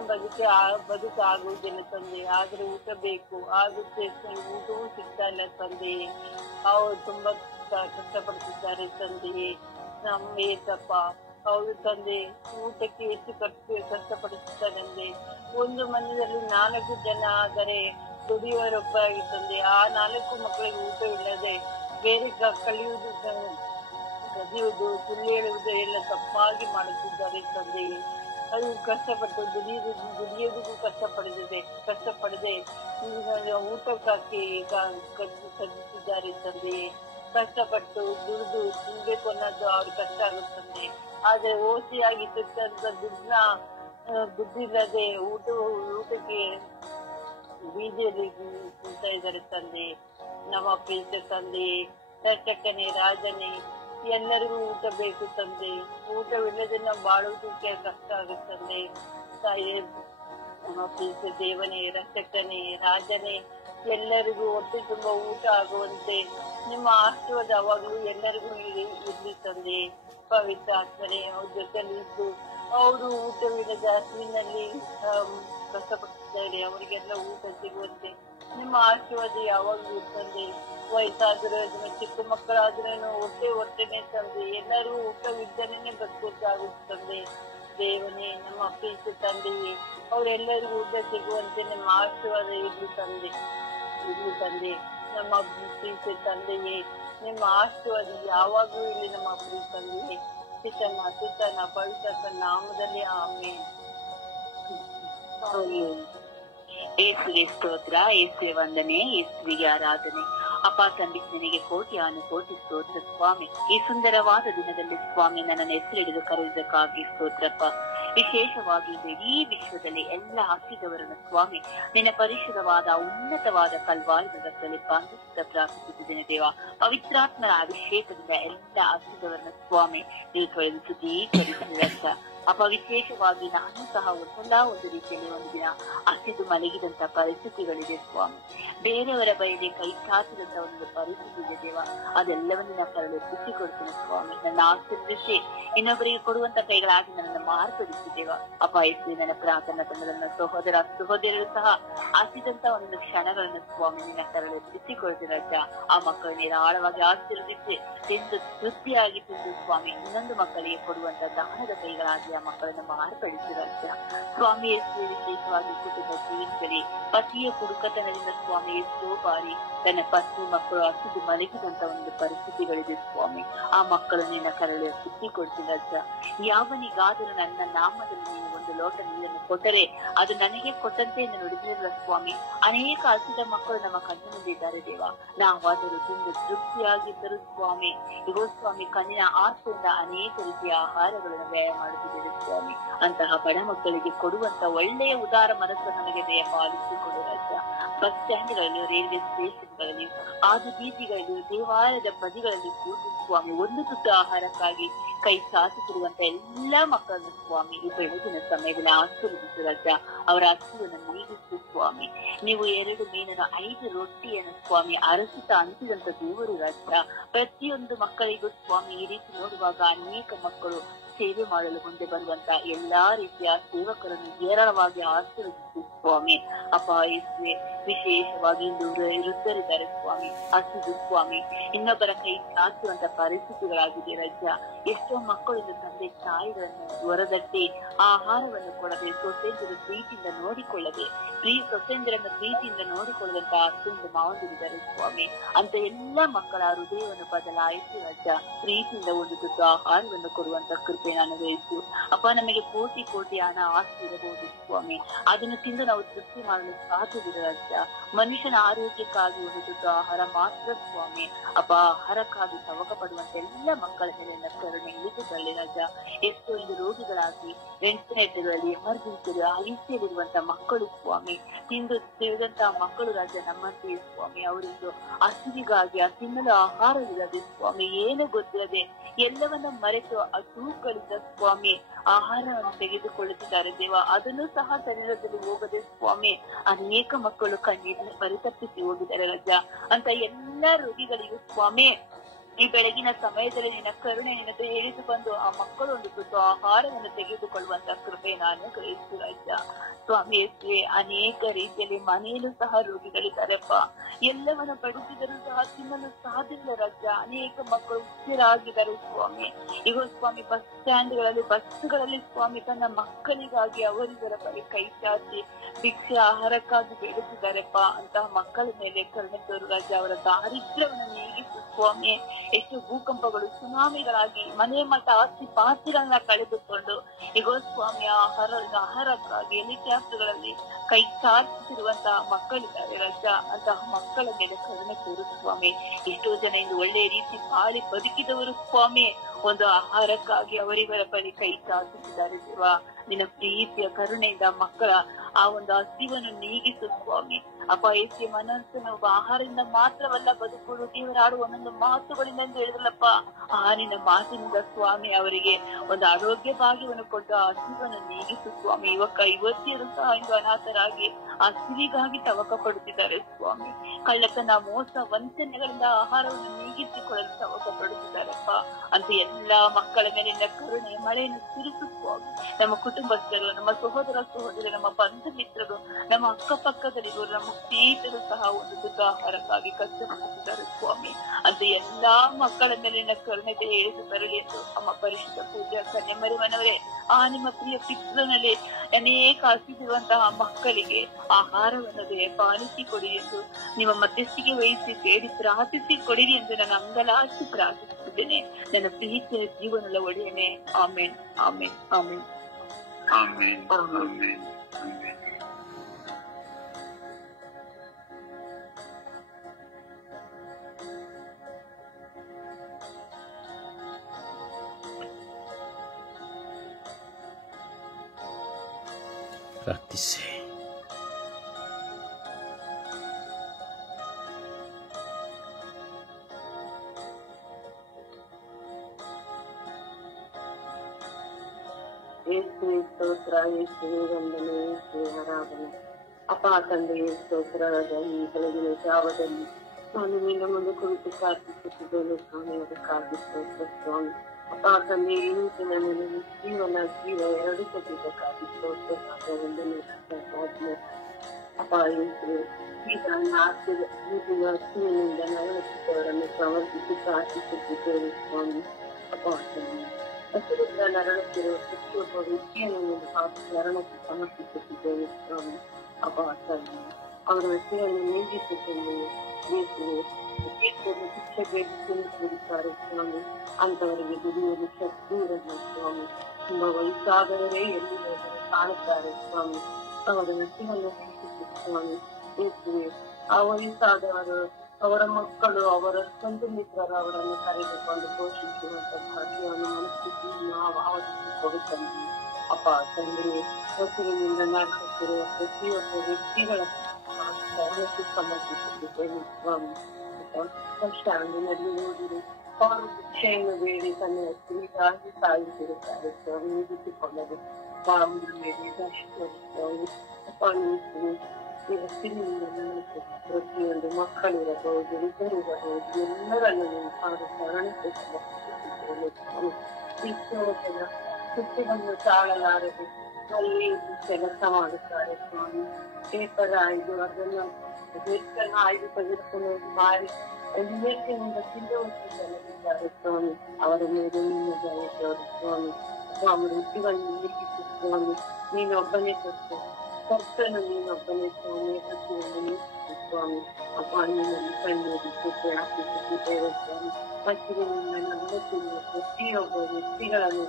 ಬದುಕಾಗುವುದಿಲ್ಲ ತಂದೆ. ಆದ್ರೆ ಊಟ ಬೇಕು, ಆಗುತ್ತೆ, ಊಟವೂ ಸಿಗ್ತಾ ಇಲ್ಲ ತಂದೆ. ಅವರು ತುಂಬಾ ಕಷ್ಟಪಡ್ತಿದ್ದಾರೆ ತಂದೆಯೇ. ನಮ್ಮ ಏಸಪ್ಪ, ಹೌದು ತಂದೆ, ಊಟಕ್ಕೆ ಎಷ್ಟು ಕಷ್ಟಪಡಿಸುತ್ತಾರಂತೆ. ಒಂದು ಮನೆಯಲ್ಲಿ 4 ಜನ ಆದರೆ ದುಡಿಯುವರೊಬ್ಬರಾಗಿ ತಂದೆ. ಆ 4 ಮಕ್ಕಳಿಗೆ ಊಟವಿಲ್ಲದೆ ಬೇರೆ ಕಲಿಯುವುದು, ಕದಿಯುವುದು, ಸುಳ್ಳು ಹೇಳುವುದು ಎಲ್ಲ ತಪ್ಪಾಗಿ ಮಾಡುತ್ತಿದ್ದಾರೆ ತಂದೆ. ಅದು ಕಷ್ಟಪಟ್ಟು ದುಡಿಯೋದಕ್ಕೂ ಕಷ್ಟಪಡದೆ ಊಟಕ್ಕಾಗಿ ಸಲ್ಲಿಸಿದ್ದಾರೆ ತಂದೆ. ಕಷ್ಟಪಟ್ಟು ದುಡಿದು ತಿನ್ಬೇಕು ಅನ್ನೋದು ಅವ್ರಿಗೆ ಕಷ್ಟ ಆಗುತ್ತದೆ. ಆದ್ರೆ ಓಸಿಯಾಗಿ ಸಿಕ್ಕಂತ ದುಡ್ಡಿಲ್ಲದೆ ಊಟಕ್ಕೆ ಬೀದಿಯಲ್ಲಿ ತಿಂತಾ ಇದ್ದಾರೆ ತಂದೆ. ನಮ್ಮ ಪ್ರೀತಿ ತಂದೆ, ರಕ್ಷಕನೇ, ರಾಜನೇ, ಎಲ್ಲರಿಗೂ ಊಟ ಬೇಕು ತಂದೆ. ಊಟವಿಲ್ಲದೆ ನಾವು ಬಾಳುವುದಕ್ಕೆ ಕಷ್ಟ ಆಗುತ್ತದೆ ತಾಯಿ. ನಮ್ಮ ಪ್ರೀತಿ ದೇವನೇ, ರಕ್ಷಕನೇ, ರಾಜನೇ, ಎಲ್ಲರಿಗೂ ಹೊಟ್ಟೆ ತುಂಬಾ ಊಟ ಆಗುವಂತೆ ನಿಮ್ಮ ಆಶೀರ್ವಾದ ಯಾವಾಗಲೂ ಎಲ್ಲರಿಗೂ ಇರ್ಲಿ ತಂದೆ. ಪವಿತ್ರ ಆತ್ಮನೇ ಅವ್ರ ಜೊತೆಲಿ ಇದ್ದು ಅವರು ಊಟವಿಲ್ಲದ ಹಸುವಿನಲ್ಲಿ ಕಷ್ಟಪಟ್ಟಿದ್ದಾರೆ, ಅವರಿಗೆಲ್ಲ ಊಟ ಸಿಗುವಂತೆ ನಿಮ್ಮ ಆಶೀರ್ವಾದ ಯಾವಾಗಲೂ ತಂದೆ. ವಯಸ್ಸಾದ್ರೆ ಚಿಕ್ಕ ಮಕ್ಕಳಾದ್ರೇನು ಹೊಟ್ಟೆನೆ ತಂದೆ, ಎಲ್ಲರೂ ಊಟವಿದ್ದನೇ ಬದುಕಬೇಕಾಗುತ್ತದೆ ದೇವನೇ. ನಮ್ಮ ಪ್ರೀತಿ ತಂದೆಯೇ, ಅವರೆಲ್ಲರಿಗೂ ಊಟ ಸಿಗುವಂತೆ ನಿಮ್ಮ ಆಶೀರ್ವಾದ ಇರ್ಲಿ ತಂದೆ. ನಮ್ಮ ಪ್ರೀತಿ ತಂದೆಯೇ, ನಿಮ್ಮ ಆಶೀರ್ವಾದ ಯಾವಾಗೂ ಇಲ್ಲಿ ನಮ್ಮ ಪ್ರೀತಿ ತಂದೆಯೇ. ಚಿತ್ತನ ಪವಿತ್ರ ನಾಮದಲ್ಲಿ ಆಮೇಲೆ. ಯೇಸುವಿಗೆ ಸ್ತೋತ್ರ, ಯೇಸುವೆ ವಂದನೆ, ಯೇಸುವಿಗೆ ಆರಾಧನೆ. ಅಪ್ಪ ತಂದೆ, ನಿನಗೆ ಕೋಟಿ ಸ್ತೋತ್ರ ಸ್ವಾಮಿ. ಈ ಸುಂದರವಾದ ದಿನದಲ್ಲಿ ಸ್ವಾಮಿ ನನ್ನನ್ನು ಹೆಸರಿಡಿದು ಕರೆಯುವುದಕ್ಕಾಗಿ ಸ್ತೋತ್ರಪ್ಪ. ವಿಶೇಷವಾಗಿ ಇಡೀ ವಿಶ್ವದಲ್ಲಿ ಎಲ್ಲ ಹಸಿದವರನ್ನು ಸ್ವಾಮಿ ನಿನ್ನ ಪರಿಶುದ್ಧವಾದ ಉನ್ನತವಾದ ಕಲ್ವಾರದ ರಕ್ತದಲ್ಲಿ ಪಾಲಿಸುತ್ತಾ ಪ್ರಾರ್ಥಿಸುತ್ತಿದ್ದೇನೆ ದೇವ. ಪವಿತ್ರಾತ್ಮನ ಅಭಿಷೇಕದಿಂದ ಎಲ್ಲ ಹಸಿದವರನ್ನು ಸ್ವಾಮಿ ನೀವು ತೊಳೆದು ಶುದ್ಧೀಕರಿಸಿದ ಅಪ್ಪ. ವಿಶೇಷವಾಗಿ ನಾನು ಸಹ ಒಂದು ರೀತಿಯಲ್ಲಿ ಒಂದು ದಿನ ಹಸಿದು ಮಲಗಿದಂತ ಪರಿಸ್ಥಿತಿಗಳಿದೆ ಸ್ವಾಮಿ. ಬೇರೆಯವರ ಬಯಲಿಗೆ ಕೈ ಚಾಚಿದಂತ ಒಂದು ಪರಿಸ್ಥಿತಿ ಇದೆ ದೇವ. ಅದೆಲ್ಲವನ್ನು ನಾನು ಕರಳು ಬಿಟ್ಟಿಕೊಡ್ತೀನಿ ಸ್ವಾಮಿ. ನನ್ನ ಆಶೀರ್ವಿಸಿ ಇನ್ನೊಬ್ಬರಿಗೆ ಕೊಡುವಂತ ಕೈಗಳಾಗಿ ನನ್ನನ್ನು ಮಾರ್ಪಡಿಸಿದ್ದೇವ ಅಪ್ಪ. ಎಲ್ಲಿ ನನ್ನ ಪ್ರಾರ್ಥನಾ ತಂಡದನ್ನು ಸಹೋದರರು ಸಹ ಹಸಿದಂತ ಒಂದು ಕ್ಷಣಗಳನ್ನು ಸ್ವಾಮಿ ನಿನ್ನ ಕರಳು ಬಿಟ್ಟಿಕೊಡ್ತೀನಿ ಅಜ್ಜ. ಆ ಮಕ್ಕಳನ್ನ ಆಳವಾಗಿ ಆಶೀರ್ವಿಸಿ ತಿಂದು ತೃಪ್ತಿಯಾಗಿ ತಿಂದು ಸ್ವಾಮಿ ಇನ್ನೊಂದು ಮಕ್ಕಳಿಗೆ ಕೊಡುವಂತ ದಾನದ ಕೈಗಳಾಗಿ ಆ ಮಕ್ಕಳನ್ನು ಮಾರ್ಪಡಿಸಿರಜ್ಜ ಸ್ವಾಮಿ. ಎಷ್ಟು ವಿಶೇಷವಾಗಿ ಕುಟುಂಬ ಜೀವನದಲ್ಲಿ ಪತಿಯ ಕುಡುಕತನದಿಂದ ಸ್ವಾಮಿ ಎಷ್ಟೋ ಬಾರಿ ತನ್ನ ಪತ್ನಿ ಮಕ್ಕಳು ಹಸಿದು ಮಲಗಿದಂತ ಒಂದು ಪರಿಸ್ಥಿತಿಗಳಿದೆ ಸ್ವಾಮಿ. ಆ ಮಕ್ಕಳು ನಿನ್ನ ಕರಳು ಸುತ್ತಿಕೊಡ್ತೀರಜ್ಜ. ಯಾವನಿಗಾದರೂ ನನ್ನ ನಾಮದಲ್ಲಿ ನೀನು ಒಂದು ಲೋಟ ನೀರನ್ನು ಕೊಟ್ಟರೆ ಅದು ನನಗೆ ಕೊಟ್ಟಂತೆ ನುಡಿದಿರಲ್ಲ ಸ್ವಾಮಿ. ಅನೇಕ ಹಸಿದ ಮಕ್ಕಳು ನಮ್ಮ ಕಣ್ಣು ಮುಂದಿದ್ದಾರೆ ದೇವ. ನಾವಾದರೂ ತಿಂದು ತೃಪ್ತಿಯಾಗಿದ್ದರು ಸ್ವಾಮಿ. ಇಗೋ ಸ್ವಾಮಿ, ಕಣ್ಣಿನ ಆಸೆಯಿಂದ ಅನೇಕ ರೀತಿಯ ಆಹಾರಗಳನ್ನು ವ್ಯಯ ಮಾಡುತ್ತಿದ್ದೇವೆ ಸ್ವಾಮಿ. ಅಂತಹ ಬಡ ಮಕ್ಕಳಿಗೆ ಕೊಡುವಂತ ಒಳ್ಳೆಯ ಉದಾರ ಮನಸ್ಸನ್ನು ನಮಗೆ ದಯ ಪಾಲಿಸಿಕೊಡು ರಾಜ್ಯ. ಬಸ್ ಸ್ಟ್ಯಾಂಡ್ಗಳಲ್ಲಿ, ರೈಲ್ವೆ ಸ್ಟೇಷನ್ಗಳಲ್ಲಿ, ಆದು ಬೀದಿಗಳಲ್ಲಿ, ದೇವಾಲಯದ ಬದಿಗಳಲ್ಲಿ ಕೂತು ಸ್ವಾಮಿ ಒಂದು ತುತ್ತು ಆಹಾರಕ್ಕಾಗಿ ಕೈ ಚಾಚುತ್ತಿರುವಂತ ಎಲ್ಲಾ ಮಕ್ಕಳನ್ನು ಸ್ವಾಮಿ ಈ ಬೆಳಗಿನ ಸಮಯದಲ್ಲಿ ಆಶೀರ್ವದಿಸು ರಾಜ್ಯ. ಅವರ ಹಸಿವನ್ನು ನೀಗಿಸು ಸ್ವಾಮಿ. ನೀವು 2 ಮೀನಿನ 5 ರೊಟ್ಟಿಯನ್ನು ಸ್ವಾಮಿ ಅರಸುತ್ತಾ ಅಂತಿದಂತ ದೇವರು ರಾಜ್ಯ. ಪ್ರತಿಯೊಂದು ಮಕ್ಕಳಿಗೂ ಸ್ವಾಮಿ ಈ ರೀತಿ ನೋಡುವಾಗ ಅನೇಕ ಮಕ್ಕಳು ಸೇವೆ ಮಾಡಲು ಮುಂದೆ ಬರುವಂತ ಎಲ್ಲಾ ರೀತಿಯ ಸೇವಕರನ್ನು ಹೇರಳವಾಗಿ ಆಶೀರ್ವದಿಸಿ ಸ್ವಾಮಿ. ಅಪ್ಪ ಯೇಸುವೆ, ವಿಶೇಷವಾಗಿ ವೃದ್ಧರಿದ್ದಾರೆ ಸ್ವಾಮಿ, ಹಸಿದು ಸ್ವಾಮಿ ಇನ್ನೊಬ್ಬರ ಕೈ ಚಾಚುವಂತ ಪರಿಸ್ಥಿತಿಗಳಾಗಿದೆ ರಾಜ್ಯ. ಎಷ್ಟೋ ಮಕ್ಕಳು ತಂದೆ ತಾಯಿಗಳನ್ನು ಹೊರದಟ್ಟಿ ಆಹಾರವನ್ನು ಕೊಡದೆ, ಸೊಸೆಂದರ ಪ್ರೀತಿಯಿಂದ ನೋಡಿಕೊಳ್ಳದೆ, ಸೊಸೆಂದರನ್ನು ಪ್ರೀತಿಯಿಂದ ನೋಡಿಕೊಳ್ಳದಂತ ಅಷ್ಟೊಂದು ಮಾವಂದಿದ್ದಾರೆ ಸ್ವಾಮಿ. ಅಂತ ಎಲ್ಲಾ ಮಕ್ಕಳ ಹೃದಯವನ್ನು ಬದಲಾಯಿಸಿ ರಾಜ್ಯ, ಪ್ರೀತಿಯಿಂದ ಒಂದು ತುತ್ತು ಆಹಾರವನ್ನು ಕೊಡುವಂತ ಕೃಪೆ ಅನುಭವಿಸು ಅಪ್ಪ. ನಮಗೆ ಕೋಟಿ ಹಣ ಆಸ್ತಿ ಇರಬಹುದು ಸ್ವಾಮಿ, ಅದನ್ನು ತಿಂದು ನಾವು ತೃಪ್ತಿ ಮಾಡಲು ಸಾಧ್ಯವಿಲ್ಲ ರಾಜ್ಯ. ಮನುಷ್ಯನ ಆರೋಗ್ಯಕ್ಕಾಗಿ ಒಂದು ತುತ್ತು ಆಹಾರ ಮಾತ್ರ ಸ್ವಾಮಿ. ಅಪ್ಪ, ಆಹಾರಕ್ಕಾಗಿ ತವಕ ಪಡುವಂತ ಎಲ್ಲ ಮಕ್ಕಳ ಮೇಲೆ ಕರುಣೆ ಇಳಿದು ತಳ್ಳಿ ರಾಜ್ಯ. ಎಷ್ಟೋ ಇಂದು ರೋಗಿಗಳಾಗಿ ವೆಂಟಿಲೇಟರ್ಗಳಲ್ಲಿ, ಎಮರ್ಜೆನ್ಸಿಯಲ್ಲಿ, ಐಸಿಯಲ್ಲಿರುವಂತ ಮಕ್ಕಳು ಸ್ವಾಮಿ, ತಿಂದು ತಿಳಿದಂತಹ ಮಕ್ಕಳು ರಾಜ್ಯ ನಮ್ಮಂತೆಯೇ ಸ್ವಾಮಿ. ಅವರಿಂದು ಹಸಿವಿಗಾಗಿ ತಿನ್ನಲು ಆಹಾರವಿಲ್ಲದೆ ಸ್ವಾಮಿ, ಏನು ಗೊತ್ತಿಲ್ಲದೆ ಎಲ್ಲವನ್ನ ಮರೆತು ತೂಕಳಿದ ಸ್ವಾಮಿ ಆಹಾರವನ್ನು ತೆಗೆದುಕೊಳ್ಳುತ್ತಿದ್ದಾರೆ ದೇವ. ಅದನ್ನು ಸಹ ಶರೀರದಲ್ಲಿ ಹೋಗದೆ ಸ್ವಾಮಿ ಅನೇಕ ಮಕ್ಕಳು ಕಣ್ಣೀರನ್ನು ಪರಿತಪ್ಪಿಸಿ ಹೋಗಿದ್ದಾರೆ ರಾಜ. ಅಂತ ಎಲ್ಲಾ ರೋಗಿಗಳಿಗೂ ಸ್ವಾಮಿ ಈ ಬೆಳಗಿನ ಸಮಯದಲ್ಲಿ ನಿನ್ನ ಕರುಣೆ ನಿನ್ನದು ಹೇಳಿಸಿಕೊಂಡು ಆ ಮಕ್ಕಳು ಒಂದು ತುತ್ತು ಆಹಾರವನ್ನು ತೆಗೆದುಕೊಳ್ಳುವಂತ ಕೃಪೆ ನಾನು ಗ್ರಹಿಸು ರಾಜ್ಯ. ಸ್ವಾಮಿ, ಅನೇಕ ರೀತಿಯಲ್ಲಿ ಮನೆಯಲ್ಲೂ ಸಹ ರೋಗಿಗಳಿದ್ದಾರೆಪ್ಪ. ಎಲ್ಲವನ್ನ ಬಡಿಸಿದರೂ ಸಹ ತಿನ್ನಲು ಸಾಧ್ಯವಿಲ್ಲ ರಾಜ್ಯ. ಅನೇಕ ಮಕ್ಕಳು ಹುಚ್ಚಿರಾಗಿದ್ದಾರೆ ಸ್ವಾಮಿ. ಈಗ ಸ್ವಾಮಿ ಬಸ್ ಸ್ಟ್ಯಾಂಡ್ಗಳಲ್ಲಿ, ಬಸ್ಗಳಲ್ಲಿ ಸ್ವಾಮಿ ತನ್ನ ಮಕ್ಕಳಿಗಾಗಿ ಅವರಿಗರ ಬಳಿ ಕೈ ಚಾಚಿ ಭಿಕ್ಷೆ ಆಹಾರಕ್ಕಾಗಿ ಬೇಡುತ್ತಿದ್ದಾರೆಪ್ಪ. ಅಂತಹ ಮಕ್ಕಳ ಮೇಲೆ ಕರುಣೆ ತೋರು ರಾಜ್ಯ. ಅವರ ದಾರಿದ್ರ್ಯವನ್ನು ನೀಗಿಸು ಸ್ವಾಮಿ. ಎಷ್ಟು ಭೂಕಂಪಗಳು, ಸುನಾಮಿಗಳಾಗಿ ಮನೆ ಮಠ ಆಸ್ತಿ ಪಾಸ್ತಿಗಳನ್ನ ಕಳೆದುಕೊಂಡು ಈಗ ಸ್ವಾಮಿ ಆಹಾರಕ್ಕಾಗಿ ಹೆಲಿಕಾಪ್ಟರ್ಗಳಲ್ಲಿ ಕೈ ಚಾಚುತ್ತಿರುವಂತಹ ಮಕ್ಕಳಿದ್ದಾರೆ ರಾಜ್ಯ. ಅಂತಹ ಮಕ್ಕಳ ಮೇಲೆ ಕರುಣೆ ತೋರು ಸ್ವಾಮಿ. ಎಷ್ಟೋ ಜನ ಇಂದು ಒಳ್ಳೆಯ ರೀತಿ ಬಾಳಿ ಬದುಕಿದವರು ಸ್ವಾಮಿ ಒಂದು ಆಹಾರಕ್ಕಾಗಿ ಅವರಿಗರ ಬಳಿ ಕೈ ಚಾಚುತ್ತಿದ್ದಾರೆ ದೇವ. ನಿನ್ನ ಪ್ರೀತಿಯ ಕರುಣೆಯಿಂದ ಮಕ್ಕಳ ಆ ಒಂದು ಹಸಿವನ್ನು ನೀಗಿಸು ಸ್ವಾಮಿ. ಅಪ್ಪ ಏಕೆ ಮನಸ್ಸನ್ನು ಆಹಾರದಿಂದ ಮಾತ್ರವಲ್ಲ ಬದುಕುವುದು, ದೇವರಾಡುವ ಒಂದೊಂದು ಮಾತುಗಳಿಂದ ಅಂತ ಹೇಳಿದ್ರಲ್ಲಪ್ಪ, ಆ ನಿನ್ನ ಮಾತಿನಿಂದ ಸ್ವಾಮಿ ಅವರಿಗೆ ಒಂದು ಆರೋಗ್ಯ ಭಾಗ್ಯವನ್ನು ಕೊಟ್ಟು ಆ ಹಸಿವನ್ನು ನೀಗಿಸು ಸ್ವಾಮಿ. ಯುವತಿಯರು ಸಹ ಇಂದು ಅನಾಥರಾಗಿ ಆ ಸಿರಿಗಾಗಿ ತವಕ ಪಡುತ್ತಿದ್ದಾರೆ ಸ್ವಾಮಿ. ಕಳ್ಳತನ, ಮೋಸ, ವಂಚನೆಗಳಿಂದ ಆಹಾರವನ್ನು ನೀಗಿಸಿಕೊಳ್ಳಲು ತವಕ ಪಡುತ್ತಿದ್ದಾರಪ್ಪ. ಅಂತ ಎಲ್ಲಾ ಮಕ್ಕಳ ಮೇಲಿನ ಕರುಣೆ ಮಳೆಯನ್ನು ಸುರಿಸು ಸ್ವಾಮಿ. ನಮ್ಮ ಕುಟುಂಬಸ್ಥರು, ನಮ್ಮ ಸಹೋದರ ಸಹೋದರಿ, ನಮ್ಮ ಬಂಧು ಮಿತ್ರರು, ನಮ್ಮ ಅಕ್ಕಪಕ್ಕದಲ್ಲಿರುವ ನಮ್ಮ ಸ್ನೇಹಿತರು ಸಹ ಒಂದು ತುತ್ತು ಆಹಾರಕ್ಕಾಗಿ ಕಷ್ಟಪಡುತ್ತಿದ್ದಾರೆ ಸ್ವಾಮಿ. ಅಂತ ಎಲ್ಲಾ ಮಕ್ಕಳ ಮೇಲಿನ ಕರುಣತೆ ಇಳಿದು ಬರಲಿ ಎಂದು ನಮ್ಮ ಪರಿಶುದ್ಧ ಪೂಜಾ ಕನ್ಯೆ ಮರಿಯಮ್ಮನವರೇ, ಆ ನಿಮ್ಮ ಪ್ರಿಯ ಪಿತೃನಲ್ಲಿ ಅನೇಕ ಹಸಿದಿರುವಂತಹ ಮಕ್ಕಳಿಗೆ ಆಹಾರವನ್ನು ಪಾಲಿಸಿ ಕೊಡಿ ಎಂದು ನಿಮ್ಮ ಮಧ್ಯಸ್ಥಿಗೆ ವಹಿಸಿ ಬೇಡಿ ಪ್ರಾರ್ಥಿಸಿ ಕೊಡಿರಿ ಎಂದು ನನ್ನ ಅಂಗಲಾಚಿ ಪ್ರಾರ್ಥಿಸುತ್ತಿದ್ದೇನೆ. ನನ್ನ ಪ್ರೀತಿಯ ಜೀವನದ ಒಡೆಯನೆ. ಆಮೇನ್, ಆಮೇನ್, ಆಮೇನ್, ಆಮೇನ್, ಆಮೇನ್, ಆಮೇನ್. ಪ್ರಾರ್ಥಿಸಿ. ಯೇಸುವೆ ಸ್ತೋತ್ರ, ಯೇಸುವೆ ವಂದನೆ, ಯೇಸುವೆ ಆರಾಧನೆ. ಅಪ್ಪ ತಂದೆಯೇ ಸ್ತೋತ್ರದ ಈ ಬೆಳಗಿನ ಜಾವದಲ್ಲಿ ನಾನು ನಿನ್ನ ಮುಂದೆ ಕುರಿತು ಪ್ರಾರ್ಥಿಸುತ್ತಿದ್ದೇನೆ ಸ್ವಾಮಿ. ಅದಕ್ಕಾಗಿ ಸ್ತೋತ್ರ ಸ್ವಾಮಿ. ಅಪ್ಪ ತಂದೆ, ಇಂದಿನ ನನಗೆ ಜೀವ ಎರಡು ಕೊಟ್ಟಿದ್ದಕ್ಕಾಗಿ ಸ್ತೋತ್ರ ವಂದನೆ. ಅಪ್ಪ ಯೇಸುವೆ, ಈಗ ಹಸಿವಿನಿಂದ ನರಳುತ್ತಿದ್ದವರನ್ನು ಸಮರ್ಪಿಸಿ ಪ್ರಾರ್ಥಿಸುತ್ತಿದ್ದೇವೆ ಸ್ವಾಮಿ. ಅಪ್ಪ ತಂದೆ, ಹಸಿರಿಂದ ನರಳುತ್ತಿರುವ ಪ್ರತಿಯೊಬ್ಬ ವ್ಯಕ್ತಿಯನ್ನು ಮರಣಕ್ಕೆ ಸಮರ್ಪಿಸುತ್ತಿದ್ದೇವೆ ಸ್ವಾಮಿ. ಅಪ್ಪ ತಂದೆ, ಅವರ ಹಸಿವನ್ನು ನೀಗಿಸುತ್ತೇವೆ. ಶಿಕ್ಷೆಗೆ ತಿಳಿಸುತ್ತಾರೆ ಸ್ವಾಮಿ. ಅಂತವರಿಗೆ ದುಡಿಯಲು ಶಕ್ತಿ ಇರಲಿ ಸ್ವಾಮಿ. ತುಂಬಾ ವಯಸ್ಸಾದವರೇ ಎಲ್ಲಿ ಹೋದರೆ ಕಾಣುತ್ತಾರೆ ಸ್ವಾಮಿ. ಅವರ ಹಸಿವನ್ನು ನೀಗಿಸು ಸ್ವಾಮಿ. ಯೇಸುವೆ, ಆ ವಯಸ್ಸಾದವರು, ಅವರ ಮಕ್ಕಳು, ಅವರ ಸ್ವಂತ ಮಿತ್ರರು ಅವರನ್ನು ಕರೆದುಕೊಂಡು ಪೋಷಿಸುವಂತ ಭಾಗ್ಯವನ್ನು ಮನಸ್ಥಿತಿ ನಾವು ಆವರಿಸಿಕೊಡುತ್ತೇವೆ. ಅಪ್ಪ ತಂದೆ, ಹಸಿರಿನಿಂದ ನಡೆಸುತ್ತಿರುವ ಪ್ರತಿಯೊಬ್ಬ ವ್ಯಕ್ತಿಗಳ ಶರಣಕ್ಕೆ ಸಮರ್ಪಿಸುತ್ತಿದ್ದೇವೆ ಸ್ವಾಮಿ. ಕಷ್ಟ ಅಂದಿನಲ್ಲಿ ಓದಿರಿ, ಅವರು ಶಿಕ್ಷೆಯನ್ನು ಬೇಡಿ ತನ್ನ ಹಸಿರಿಗಾಗಿ ಸಾಯಿಸಿರುತ್ತಾರೆ ಸ್ವಾಮಿ. ನೀಗಿಸಿಕೊಳ್ಳಲು ಸ್ವಾಮಿ ಪ್ರತಿಯೊಂದು ಮಕ್ಕಳಿರಬಹುದು, ಹಿರಿಯರಿರಬಹುದು, ಎಲ್ಲರನ್ನು ನೀವು ಶರಣಕ್ಕೆ ಸಮರ್ಪಿಸುತ್ತಿದ್ದೇವೆ. ಸುತ್ತಿವನ್ನು ತಾಳಲಾರದೆ ಅಲ್ಲಿ ಕೆಲಸ ಮಾಡುತ್ತಾರೆ ಸ್ವಾಮಿ. ಪೇಪರ್ ಆಯ್ದು ಅದನ್ನು ಹೆಚ್ಚನ್ನು ಆಯ್ದು ತೆಗೆದುಕೊಂಡು ಮಾರಿ ವಿವೇಕದಿಂದ ತಿಳುವಳಿಸಿದ್ದಾರೆ ಸ್ವಾಮಿ. ಅವರ ಮೇಲೆ ನಿಮ್ಮ ಜಯದವರು ಸ್ವಾಮಿ. ಸ್ವಾಮಿ, ವೃತ್ತಿಗಳನ್ನು ನೀಗಿಸಿ ಸ್ವಾಮಿ. ನೀನೊಬ್ಬನೇ ಕೊಟ್ಟು ಕರ್ತನು ನೀನೊಬ್ಬನೇ ಸ್ವಾಮಿ. ಹಸಿವನ್ನು ನೀಗಿಸಿ ಸ್ವಾಮಿ. ಅಪ್ಪ, ನಿನ್ನಲ್ಲಿ ಕಣ್ಣೀರಿಟ್ಟು ಪ್ರಾರ್ಥಿಸುತ್ತಿದ್ದೇವೆ ಸ್ವಾಮಿ. ಹಸಿರಿನಿಂದ ನಮ್ಮತ್ತಿರುವ ಪ್ರತಿಯೊಬ್ಬ ವ್ಯಕ್ತಿಗಳನ್ನು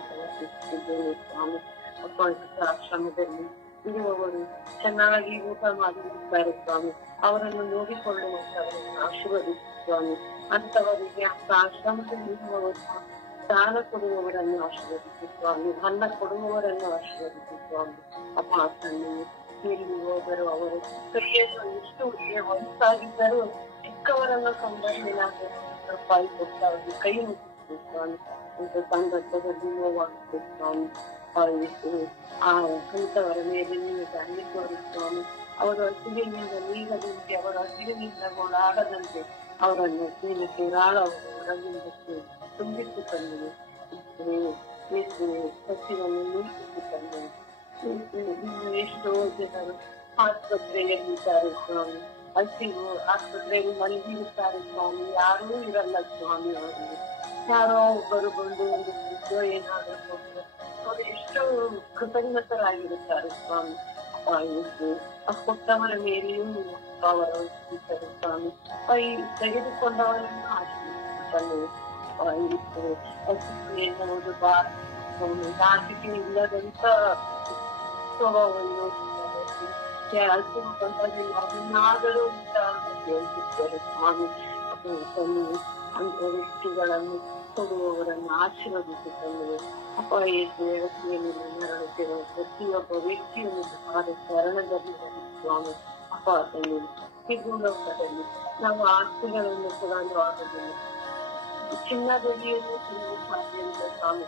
ಸಮರ್ಪಿಸುತ್ತಿದ್ದೇವೆ ಸ್ವಾಮಿ. ಅಪ್ಪ, ಆಶ್ರಮದಲ್ಲಿ ಇರುವವರು ಚೆನ್ನಾಗಿ ಊಟ ಮಾಡಿರುತ್ತಾರೆ ಸ್ವಾಮಿ. ಅವರನ್ನು ನೋಡಿಕೊಳ್ಳುವಂತವರನ್ನು ಆಶೀರ್ವದಿಸಿ ಸ್ವಾಮಿ. ಅಂತವರಿಗೆ ಆಶ್ರಮದಲ್ಲಿ ಇರುವವರು ದಾನ ಕೊಡುವವರನ್ನು ಆಶೀರ್ವದಿಸಿ ಸ್ವಾಮಿ. ಅನ್ನ ಕೊಡುವವರನ್ನು ಆಶೀರ್ವದಿಸಿ ಸ್ವಾಮಿ. ಅಪ್ಪ ತಂದೆ, ಎಲ್ಲಿ ಹೋದರೂ ಅವರು ಕೈಯನ್ನು ಎಷ್ಟು ವಯಸ್ಸಾಗಿದ್ದರೂ ಚಿಕ್ಕವರನ್ನು ಸಂಬಂಧಿಸಿದ ರೂಪಾಯಿ ಕೊಟ್ಟು ಅವರಿಗೆ ಕೈ ಮುಗಿಸಿ ಸ್ವಾಮಿ. ಇಂಥ ಸಂದರ್ಭದಲ್ಲಿ ನೋವಾಗುತ್ತೆ ಸ್ವಾಮಿ. ಆ ಅಂತವರ ಮೇಲೆ ನೀವು ದಾಳಿ ತೋರಿ ಸ್ವಾಮಿ. ಅವರ ಹಸಿರಿನಿಂದ ನೀಗದಂತೆ, ಅವರ ಹಸಿರಿನಿಂದ ಓಡಾಡದಂತೆ ಅವರನ್ನು ಜೀವಕ್ಕೆ ರಾಳವರೊಳಗಿಂದಕ್ಕೆ ತುಂಬಿಸಿಕೊಂಡರು. ಹಸಿವನ್ನು ನೀಗಿಸಿಕೊಂಡರು. ಇನ್ನು ಎಷ್ಟೋ ಜನರು ಆಸ್ಪತ್ರೆಯಲ್ಲಿದ್ದಾರೆ ಸ್ವಾಮಿ. ಹಸಿರು ಆಸ್ಪತ್ರೆಯಲ್ಲಿ ಮಲಗಿರುತ್ತಾರೆ ಸ್ವಾಮಿ. ಯಾರೂ ಇರಲ್ಲ ಸ್ವಾಮಿ. ಅವರಿಗೆ ಯಾರೋ ಒಬ್ಬರು ಬಂದು ಒಂದು ಫುಡ್ಡೋ ಏನಾದರೂ ಕೊಟ್ಟರು ಅವರು ಎಷ್ಟು ಕೃತಜ್ಞತರಾಗಿರುತ್ತಾರೆ ಸ್ವಾಮಿ. ಕೊಟ್ಟವರ ಮೇಲೆಯೂ ಅವರ ಸ್ವಾಮಿ. ತೆಗೆದುಕೊಂಡವರನ್ನು ಆಶೀರ್ವದಿಸಲು ಎನ್ನುವುದು ನಾಚಿಕೆ ಇಲ್ಲದಂತ ಸ್ವಭಾವವನ್ನು ಅದನ್ನಾದರೂ ಹೇಳ್ತಿದ್ದಾರೆ ಸ್ವಾಮಿ. ಅಂತ ವ್ಯಕ್ತಿಗಳನ್ನು ಕೊಡುವವರನ್ನು ಆಶೀರ್ವದಿಸಿಕೊಂಡು ಅಪ್ಪ, ವ್ಯವಸ್ಥೆಯಲ್ಲಿ ನರಳುತ್ತಿರುವ ಪ್ರತಿಯೊಬ್ಬ ವ್ಯಕ್ತಿಯನ್ನು ಶರಣದಲ್ಲಿ ಸ್ವಾಮಿ ಅಪ್ಪ ತಂದೆ ಸಿಗುಲೋಕದಲ್ಲಿ ನಾವು ಆಸ್ತಿಗಳನ್ನು ಕೊಡಲು ಆಗುದಿಲ್ಲ. ಚಿನ್ನದಲ್ಲಿಯನ್ನು ತಿನ್ನಲು ಸಾಧ್ಯ ಇಲ್ಲ ಸ್ವಾಮಿ.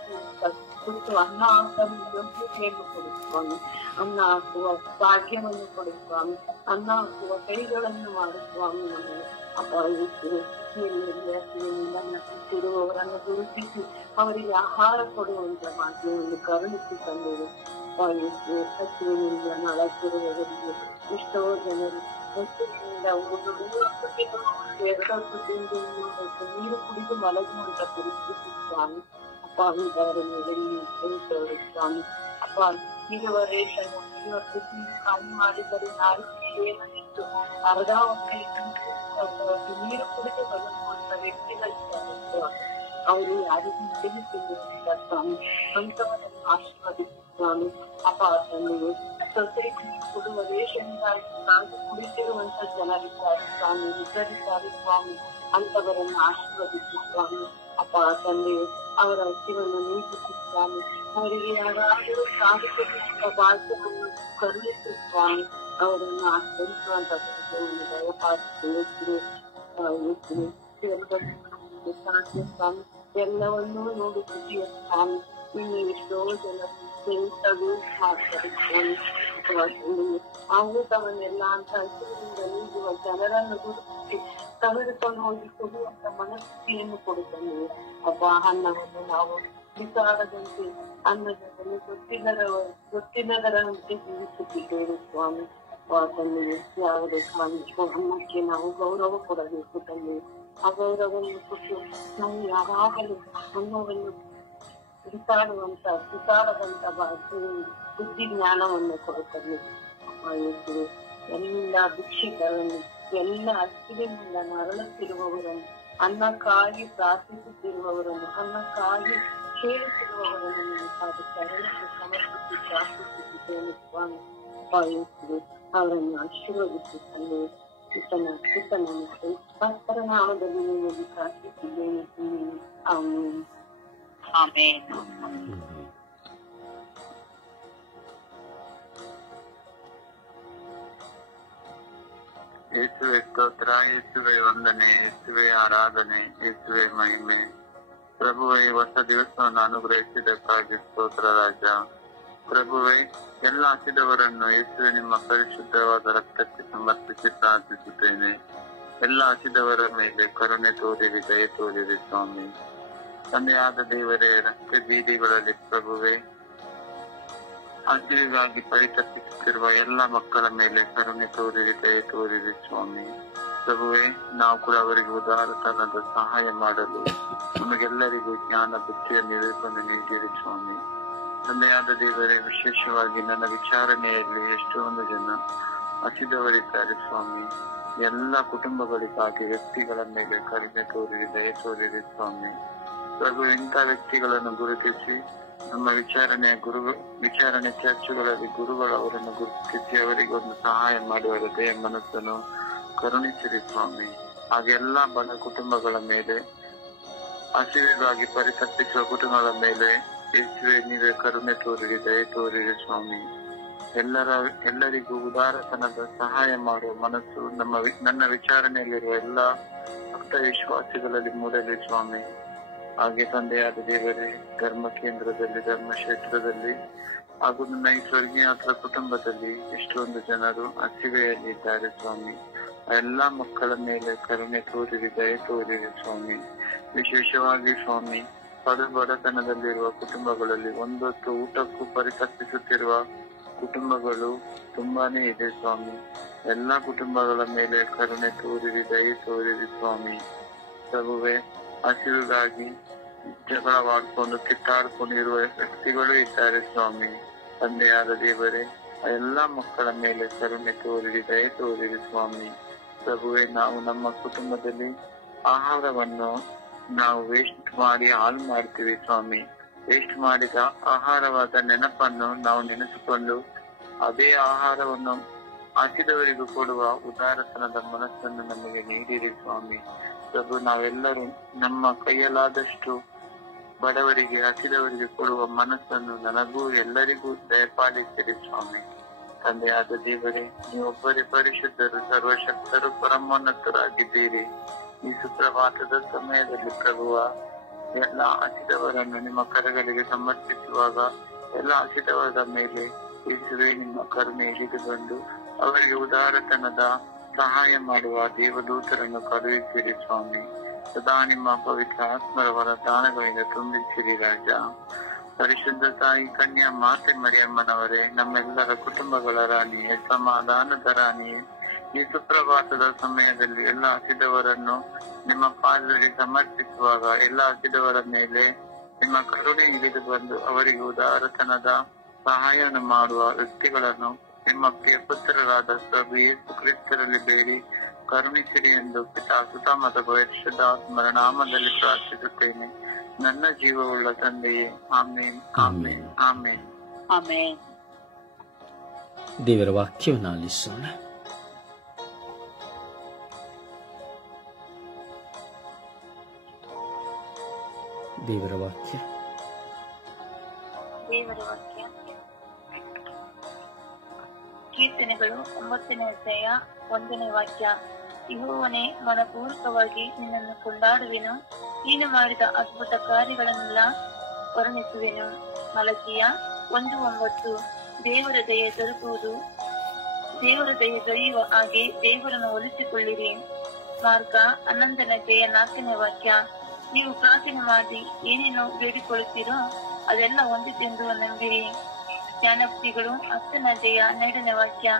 ಕುರಿತು ಅನ್ನ ಹಾಕಲು ಯೋಗ್ಯತೆಯನ್ನು ಕೊಡು ಸ್ವಾಮಿ. ಅನ್ನ ಹಾಕುವ ಭಾಗ್ಯವನ್ನು ಕೊಡು ಸ್ವಾಮಿ. ಅನ್ನ ಹಾಕುವ ಕೈಗಳನ್ನು ಮಾಡು ಸ್ವಾಮಿ. ನಮಗೆ ಅಪಾಯಿಸಿರುವವರನ್ನು ಗುರುತಿಸಿ ಅವರಿಗೆ ಆಹಾರ ಕೊಡುವಂತ ಭಾಗ್ಯವನ್ನು ಕರುಣಿಸಿ ತಂದೆವು. ಹಸಿವಿನಿಂದ ನಳತಿರುವವರಿಗೆ ಎಷ್ಟೋ ಜನರು ಹಸಿವಿನಿಂದ ನೀರು ಕುಡಿದು ಮಲಗುವಂತ ಪರಿಸ್ಥಿತಿ ಸ್ವಾಮಿ. ಅಪ್ಪ ಸ್ವಾಮಿ. ಅಪ್ಪ ಇರುವ ರೇಷನ್ ಇರುವ ಕೃಷಿ ಖಾಲಿ ಮಾಡಿದರೆ ನಾಲ್ಕು ಏನಿತ್ತು ಅರ್ಧ ನೀರು ಕುಡಿದು ಮಲಗುವಂತ ವ್ಯಕ್ತಿಗಳಿದ್ದಾರೆ. ಅವರು ಯಾರಿಗೂ ತಿಳಿಸಿಲ್ಲ ಸ್ವಾಮಿ. ಅಂತವರನ್ನು ಆಶೀರ್ವದಿಸಿ ಸ್ವಾಮಿ. ಅಪ್ಪ ತಂದೆಯು ಸೊಸೈಟಿ ಕೊಡುವ ರೇಷನ್ಗಾಗಿ ಕಾದು ಕುಡಿತಿರುವಂತ ಜನರಿದ್ದಾರೆ ಸ್ವಾಮಿ. ಇದ್ದರಿದ್ದಾರೆ ಸ್ವಾಮಿ. ಅಂತವರನ್ನು ಆಶೀರ್ವದಿಸಿ ಸ್ವಾಮಿ. ಅಪ್ಪ ತಂದೆಯು ಅವರ ಹಸಿವನ್ನು ನೀಗಿಸಿ ಸ್ವಾಮಿ. ಅವರಿಗೆ ಯಾರಾದರೂ ಸಾಧಿಸುವಂತ ಭಾಗ್ಯವನ್ನು ಕರುಣಿಸಿ ಸ್ವಾಮಿ. ಅವರನ್ನು ಆಚರಿಸುವಂತ ಸ್ವಾಮಿ. ಎಲ್ಲವನ್ನೂ ನೋಡುತ್ತಿದೆಯ ಸ್ವಾಮಿ. ಇನ್ನು ಎಷ್ಟೋ ಜನ ಮಾಡ್ತಾರೆ ಸ್ವಾಮಿ. ಆ ಊಟವನ್ನೆಲ್ಲ ಅಂತ ಹಸಿವಿನಿಂದ ನೀಡುವ ಜನರನ್ನು ಗುರುತಿಸಿ ತೆಗೆದುಕೊಂಡು ಹೋಗಿ ಕೊಡುವಂತ ಮನಸ್ಥಿತಿಯನ್ನು ಕೊಡುತ್ತಾನೆ. ಅಪ್ಪ ಅನ್ನವನ್ನು ನಾವು ಬಿಸಾಡದಂತೆ ಅನ್ನದಲ್ಲಿ ಗೊತ್ತಿಲ್ಲದರಂತೆ ಜೀವಿಸುತ್ತಿದ್ದೇವೆ ಸ್ವಾಮಿ. ತಂದೆ ಯಾವುದೇ ಸ್ವಾಮಿ ಅನ್ನಕ್ಕೆ ನಾವು ಗೌರವ ಕೊಡಬೇಕು ತಂದೆ. ಆ ಗೌರವವನ್ನು ಕೊಟ್ಟು ನಾವು ಯಾವಾಗಲೂ ಅನ್ನವನ್ನು ಬಿಸಾಡದಂತ ಬುದ್ಧಿ ಜ್ಞಾನವನ್ನು ಕೊಡುತ್ತದೆ. ಎಲ್ಲ ಭಿಕ್ಷಿಕರನ್ನು ಎಲ್ಲ ಹಸಿವಿನಿಂದ ನರಳುತ್ತಿರುವವರನ್ನು ಅನ್ನಕ್ಕಾಗಿ ಪ್ರಾರ್ಥಿಸುತ್ತಿರುವವರನ್ನು ಅನ್ನಕ್ಕಾಗಿ ಕೇಳುತ್ತಿರುವವರನ್ನು ನಾನು ಶರಣಕ್ಕೆ ಸಮರ್ಪಿಸಿ ಪ್ರಾರ್ಥಿಸುತ್ತಿದ್ದೇನೆ ಸ್ವಾಮಿ. ಅವರನ್ನು ಆಶೀರ್ವದಿಸುತ್ತೇನೆ. ಪುಟ್ಟನ ಪರಸ್ಪರ ನಾಮದಲ್ಲಿ ನಿಮಗೆ ಪ್ರಾರ್ಥಿಸಿದ್ದೇನೆ. ಆಮೇಲೆ ಯೇಸುವೆ ಸ್ತೋತ್ರ, ಯೇಸುವೆ ವಂದನೆ, ಯೇಸುವೆ ಆರಾಧನೆ, ಯೇಸುವೆ ಮಹಿಮೆ. ಪ್ರಭುವೇ ಹೊಸ ದಿವಸವನ್ನು ಅನುಗ್ರಹಿಸಿದ್ದಕ್ಕಾಗಿ ಸ್ತೋತ್ರ ರಾಜ. ಪ್ರಭುವೇ ಎಲ್ಲ ಹಸಿದವರನ್ನು ಯೇಸುವೆ ನಿಮ್ಮ ಪರಿಶುದ್ಧವಾದ ರಕ್ತಕ್ಕೆ ಸಮರ್ಪಿಸಿ ಪ್ರಾರ್ಥಿಸುತ್ತೇನೆ. ಎಲ್ಲ ಹಸಿದವರ ಮೇಲೆ ಕರುಣೆ ತೋರಿರಿ, ದಯೆ ತೋರಿರಿ ಸ್ವಾಮಿ. ತಂದೆಯಾದ ದೇವರೇ, ರಸ್ತೆ ಬೀದಿಗಳಲ್ಲಿ ಪ್ರಭುವೇ ಹಸಿವಿಗಾಗಿ ಪರಿತಪಿಸುತ್ತಿರುವ ಎಲ್ಲ ಮಕ್ಕಳ ಮೇಲೆ ಕರುಣೆ ತೋರಿರಿ, ದಯೆ ತೋರಿರಿ ಸ್ವಾಮಿ. ಪ್ರಭುವೇ, ನಾವು ಕೂಡ ಅವರಿಗೆ ಉದಾರತನದ ಸಹಾಯ ಮಾಡಲು ನಮಗೆಲ್ಲರಿಗೂ ಜ್ಞಾನ ಬುದ್ಧಿಯನ್ನು ವಿವೇಕವನ್ನು ನೀಡಿರಿ ಸ್ವಾಮಿ. ತಂದೆಯಾದ ದೇವರೇ, ವಿಶೇಷವಾಗಿ ನನ್ನ ವಿಚಾರಣೆಯಲ್ಲಿ ಎಷ್ಟೊಂದು ಜನ ಹಸಿದವರಿದ್ದಾರೆ ಸ್ವಾಮಿ. ಎಲ್ಲ ಕುಟುಂಬಗಳಿಗಾಗಿ ವ್ಯಕ್ತಿಗಳ ಮೇಲೆ ಕರುಣೆ ತೋರಿರಿ, ದಯೆ ತೋರಿರಿ ಸ್ವಾಮಿ. ಪ್ರಭು, ಇಂಥ ವ್ಯಕ್ತಿಗಳನ್ನು ಗುರುತಿಸಿ ನಮ್ಮ ವಿಚಾರಣೆ ಚರ್ಚುಗಳಲ್ಲಿ ಗುರುಗಳು ಅವರನ್ನು ಗುರುತಿಸಿ ಅವರಿಗೆ ಒಂದು ಸಹಾಯ ಮಾಡುವ ಹೃದಯ ಮನಸ್ಸನ್ನು ಕರುಣಿಸಿರಿ ಸ್ವಾಮಿ. ಹಾಗೆಲ್ಲ ಬಡ ಕುಟುಂಬಗಳ ಮೇಲೆ, ಹಸಿವಿಗಾಗಿ ಪರಿತಪಿಸುವ ಕುಟುಂಬಗಳ ಮೇಲೆ ಯೇಸುವೆ ನೀವೇ ಕರುಣೆ ತೋರಿರಿ, ದಯೆ ತೋರಿರಿ ಸ್ವಾಮಿ. ಎಲ್ಲರಿಗೂ ಉದಾರತನದ ಸಹಾಯ ಮಾಡುವ ಮನಸ್ಸು ನನ್ನ ವಿಚಾರಣೆಯಲ್ಲಿರುವ ಎಲ್ಲ ಭಕ್ತ ವಿಶ್ವಾಸಿಗಳಲ್ಲಿ ಮೂಡಲಿ ಸ್ವಾಮಿ. ಹಾಗೆ ತಂದೆಯಾದ ದೇವರೇ, ಧರ್ಮ ಕೇಂದ್ರದಲ್ಲಿ, ಧರ್ಮಕ್ಷೇತ್ರದಲ್ಲಿ ಹಾಗೂ ನನ್ನ ಈ ಸ್ವರ್ಗೀಯಾತ್ರ ಕುಟುಂಬದಲ್ಲಿ ಎಷ್ಟೊಂದು ಜನರು ಹಸಿವೆಯಲ್ಲಿದ್ದಾರೆ ಸ್ವಾಮಿ. ಆ ಎಲ್ಲಾ ಮಕ್ಕಳ ಮೇಲೆ ಕರುಣೆ ತೋರಿರಿ, ದಯೆ ತೋರಿರಿ ಸ್ವಾಮಿ. ವಿಶೇಷವಾಗಿ ಸ್ವಾಮಿ, ಬಡತನದಲ್ಲಿರುವ ಕುಟುಂಬಗಳಲ್ಲಿ ಒಂದೊತ್ತು ಊಟಕ್ಕೂ ಪರಿತಪಿಸುತ್ತಿರುವ ಕುಟುಂಬಗಳು ತುಂಬಾನೇ ಇದೆ ಸ್ವಾಮಿ. ಎಲ್ಲಾ ಕುಟುಂಬಗಳ ಮೇಲೆ ಕರುಣೆ ತೋರಿರಿ, ದಯೆ ತೋರಿರಿ ಸ್ವಾಮಿ. ಪ್ರಭುವೇ, ಹಸಿವಿಗಾಗಿ ಜಗಳವಾಡ್ಕೊಂಡು ಕಿತ್ತಾಡ್ಕೊಂಡು ಇರುವ ವ್ಯಕ್ತಿಗಳು ಇದ್ದಾರೆ ಸ್ವಾಮಿ. ತಂದೆಯಾದ ದೇವರೇ, ಆ ಎಲ್ಲಾ ಮಕ್ಕಳ ಮೇಲೆ ಕರುಣೆ ತೋರಿರಿ, ದಯೆ ತೋರಿರಿ ಸ್ವಾಮಿ. ಪ್ರಭುವೇ, ನಾವು ನಮ್ಮ ಕುಟುಂಬದಲ್ಲಿ ಆಹಾರವನ್ನು ನಾವು ವೇಸ್ಟ್ ಮಾಡಿ ಹಾಳು ಮಾಡ್ತೀವಿ ಸ್ವಾಮಿ. ವೇಸ್ಟ್ ಮಾಡಿದ ಆಹಾರವಾದ ನೆನಪನ್ನು ನಾವು ನೆನೆಸಿಕೊಂಡು ಅದೇ ಆಹಾರವನ್ನು ಹಸಿದವರಿಗೂ ಕೊಡುವ ಉದಾರತನದ ಮನಸ್ಸನ್ನು ನಮಗೆ ನೀಡಿರಿ ಸ್ವಾಮಿ. ಪ್ರಭು, ನಾವೆಲ್ಲರೂ ನಮ್ಮ ಕೈಯಲ್ಲಾದಷ್ಟು ಬಡವರಿಗೆ ಹಸಿದವರಿಗೆ ಕೊಡುವ ಮನಸ್ಸನ್ನು ನನಗೂ ಎಲ್ಲರಿಗೂ ದಯಪಾಲಿಸಿರಿ ಸ್ವಾಮಿ. ತಂದೆಯಾದ ದೇವರೇ, ನೀವೊಬ್ಬರೇ ಪರಿಶುದ್ಧರು, ಸರ್ವಶಕ್ತರು, ಪರಮೋನ್ನತರಾಗಿದ್ದೀರಿ. ಈ ಸುಪ್ರಭಾತದ ಸಮಯದಲ್ಲಿ ಪ್ರಭುವ ಎಲ್ಲ ಹಸಿದವರನ್ನು ನಿಮ್ಮ ಕರಗಳಿಗೆ ಸಮರ್ಪಿಸುವಾಗ ಎಲ್ಲ ಹಸಿದವರ ಮೇಲೆ ಯೇಸುವೇ ನಿಮ್ಮ ಕರುಣೆ ಇಳಿದು ಬಂದು ಅವರಿಗೆ ಉದಾರತನದ ಸಹಾಯ ಮಾಡುವ ದೇವದೂತರನ್ನು ಕಳುಹಿಸಿರಿ ಸ್ವಾಮಿ. ಸದಾ ನಿಮ್ಮ ಪವಿತ್ರ ಆತ್ಮರ ವರದಾನಗಳಿಂದ ತುಂಬಿಸಿರಿ ರಾಜ. ಪರಿಶುದ್ಧ ತಾಯಿ ಕನ್ಯಾ ಮಾತೆ ಮರಿಯಮ್ಮನವರೇ, ನಮ್ಮೆಲ್ಲರ ಕುಟುಂಬಗಳ ರಾಣಿಯೇ, ಸಮಾಧಾನದ ರಾಣಿಯೇ, ಈ ಸುಪ್ರಭಾತದ ಸಮಯದಲ್ಲಿ ಎಲ್ಲ ಹಸಿದವರನ್ನು ನಿಮ್ಮ ಪಾದದಲ್ಲಿ ಸಮರ್ಪಿಸುವಾಗ ಎಲ್ಲ ಹಸಿದವರ ಮೇಲೆ ನಿಮ್ಮ ಕರುಣೆ ಇಳಿದು ಬಂದು ಅವರಿಗೆ ಉದಾರತನದ ಸಹಾಯವನ್ನು ಮಾಡುವ ವ್ಯಕ್ತಿಗಳನ್ನು ನಿಮ್ಮ ಪ್ರಿಯ ಪುತ್ರರಾದ ಪ್ರಭು ಯೇಸು ಕ್ರಿಸ್ತರಲ್ಲಿ ಬೇಡಿ ಕರುಣಿಸಿರಿ ಎಂದು ಪಿತಾ ಸುತ ಮತ್ತು ಪರಿಶುದ್ಧಾತ್ಮರ ನಾಮದಲ್ಲಿ ಪ್ರಾರ್ಥಿಸುತ್ತೇನೆ, ನನ್ನ ಜೀವವುಳ್ಳ ತಂದೆಯೇ. ಆಮೇನ್, ಆಮೇನ್, ಆಮೇನ್, ಆಮೇನ್. ದೇವರ ವಾಕ್ಯವನ್ನು ಆಲಿಸೋಣ. ದೇವರ ವಾಕ್ಯ. ದೇವರ ವಾಕ್ಯ ಕೀರ್ತನೆಗಳು 9ನೇ ಅಧ್ಯಾಯ 1ನೇ ವಾಕ್ಯ. ಯೆಹೋವನೇ, ಮನಪೂರ್ವಕವಾಗಿ ನಿನ್ನನ್ನು ಕೊಂಡಾಡುವೆನು, ನೀನು ಮಾಡಿದ ಅದ್ಭುತ ಕಾರ್ಯಗಳನ್ನೆಲ್ಲ ವರ್ಣಿಸುವೆನು. ಮಲಕಿಯ 1:9. ದೇವರ ದಯೆ ದೊರಕುವುದು, ದೇವರ ದಯೆ ದೊರೆಯುವ ಹಾಗೆ ದೇವರನ್ನು ಒಲಿಸಿಕೊಳ್ಳಿರಿ. ಮಾರ್ಗ 11ನೇ ಅಧ್ಯಾಯ 4ನೇ ವಾಕ್ಯ. ನೀವು ಪ್ರಾರ್ಥನೆ ಮಾಡಿ ಏನೇನೋ ಬೇಡಿಕೊಳ್ಳುತ್ತೀರೋ ಅದೆಲ್ಲ ಹೊಂದಿದ್ದೆಂದು ನಂಬಿರಿ. ಜ್ಞಾನೋಕ್ತಿಗಳು 10ನೇ ಅಧ್ಯಾಯ 12ನೇ ವಾಕ್ಯ.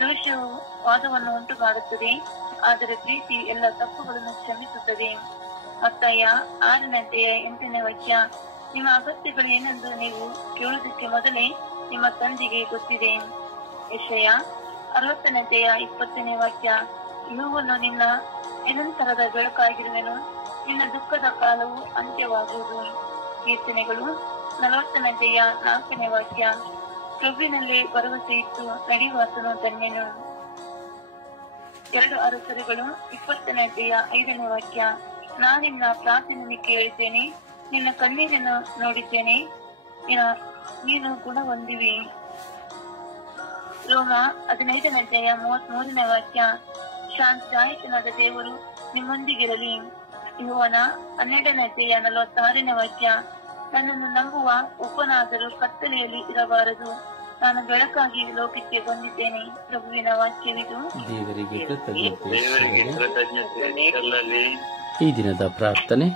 ದೋಷವು ವಾದವನ್ನು ಉಂಟು ಮಾಡುತ್ತದೆ, ಆದರೆ ಪ್ರೀತಿ ಎಲ್ಲ ತಪ್ಪುಗಳನ್ನು ಕ್ಷಮಿಸುತ್ತದೆ. ಮತ್ತಾಯ 6ನೇ ಅಧ್ಯಾಯ 8ನೇ ವಾಕ್ಯ. ನಿಮ್ಮ ಅಗತ್ಯಗಳು ಏನೆಂದು ನೀವು ಕೇಳುವುದಕ್ಕೆ ಮೊದಲೇ ನಿಮ್ಮ ತಂದೆಗೆ ಗೊತ್ತಿದೆ. ಯೆಶಯ 60ನೇ ಅಧ್ಯಾಯ 20ನೇ ವಾಕ್ಯ. ಯೆಹೋವನು ನಿನ್ನ ನಿರಂತರದ ಬೆಳಕಾಗಿರುವೆನು, ನಿನ್ನ ದುಃಖದ ಕಾಲವು ಅಂತ್ಯವಾಗುವುದು. ಕೀರ್ತನೆಗಳು 40ನೇ ಅಧ್ಯಾಯ 4ನೇ ವಾಕ್ಯ. ಪ್ರಭುವಿನಲ್ಲಿ ಭರವಸೆ ಇಟ್ಟು ನಡೆಯುವಾತನು ಧನ್ಯನು. 2 ಅರಸರುಗಳು 20ನೇ ಅಧ್ಯಾಯ 5ನೇ ವಾಕ್ಯ. ನಾನಿನ್ನ ಪ್ರಾರ್ಥನೆಯನ್ನು ಕೇಳಿದ್ದೇನೆ, ನಿನ್ನ ಕಣ್ಣೀರನ್ನು ನೋಡಿದ್ದೇನೆ, ನೀನು ಗುಣ ಹೊಂದಿವಿ. ರೋಮ 15ನೇ ಅಧ್ಯಾಯ 33ನೇ ವಾಕ್ಯ. ಶಾಂತಿದಾಯಕನಾದ ದೇವರು ನಿಮ್ಮೊಂದಿಗಿರಲಿ. ಯೋಹಾನ 12ನೇ ಅಧ್ಯಾಯ 46ನೇ ವಾಕ್ಯ. ನನ್ನನ್ನು ನಂಬುವ ಒಬ್ಬನಾದರೂ ಕತ್ತಲೆಯಲ್ಲಿ ಇರಬಾರದು, ನಾನು ಬೆಳಕಾಗಿ ಲೋಕಕ್ಕೆ ಬಂದಿದ್ದೇನೆ. ಪ್ರಭುವಿನ ವಾಕ್ಯವಿದು. ದೇವರಿಗೆ ದೇವರಿಗೆ ಕೃತಜ್ಞತೆ ಸಲ್ಲಲಿ. ಈ ದಿನದ ಪ್ರಾರ್ಥನೆ.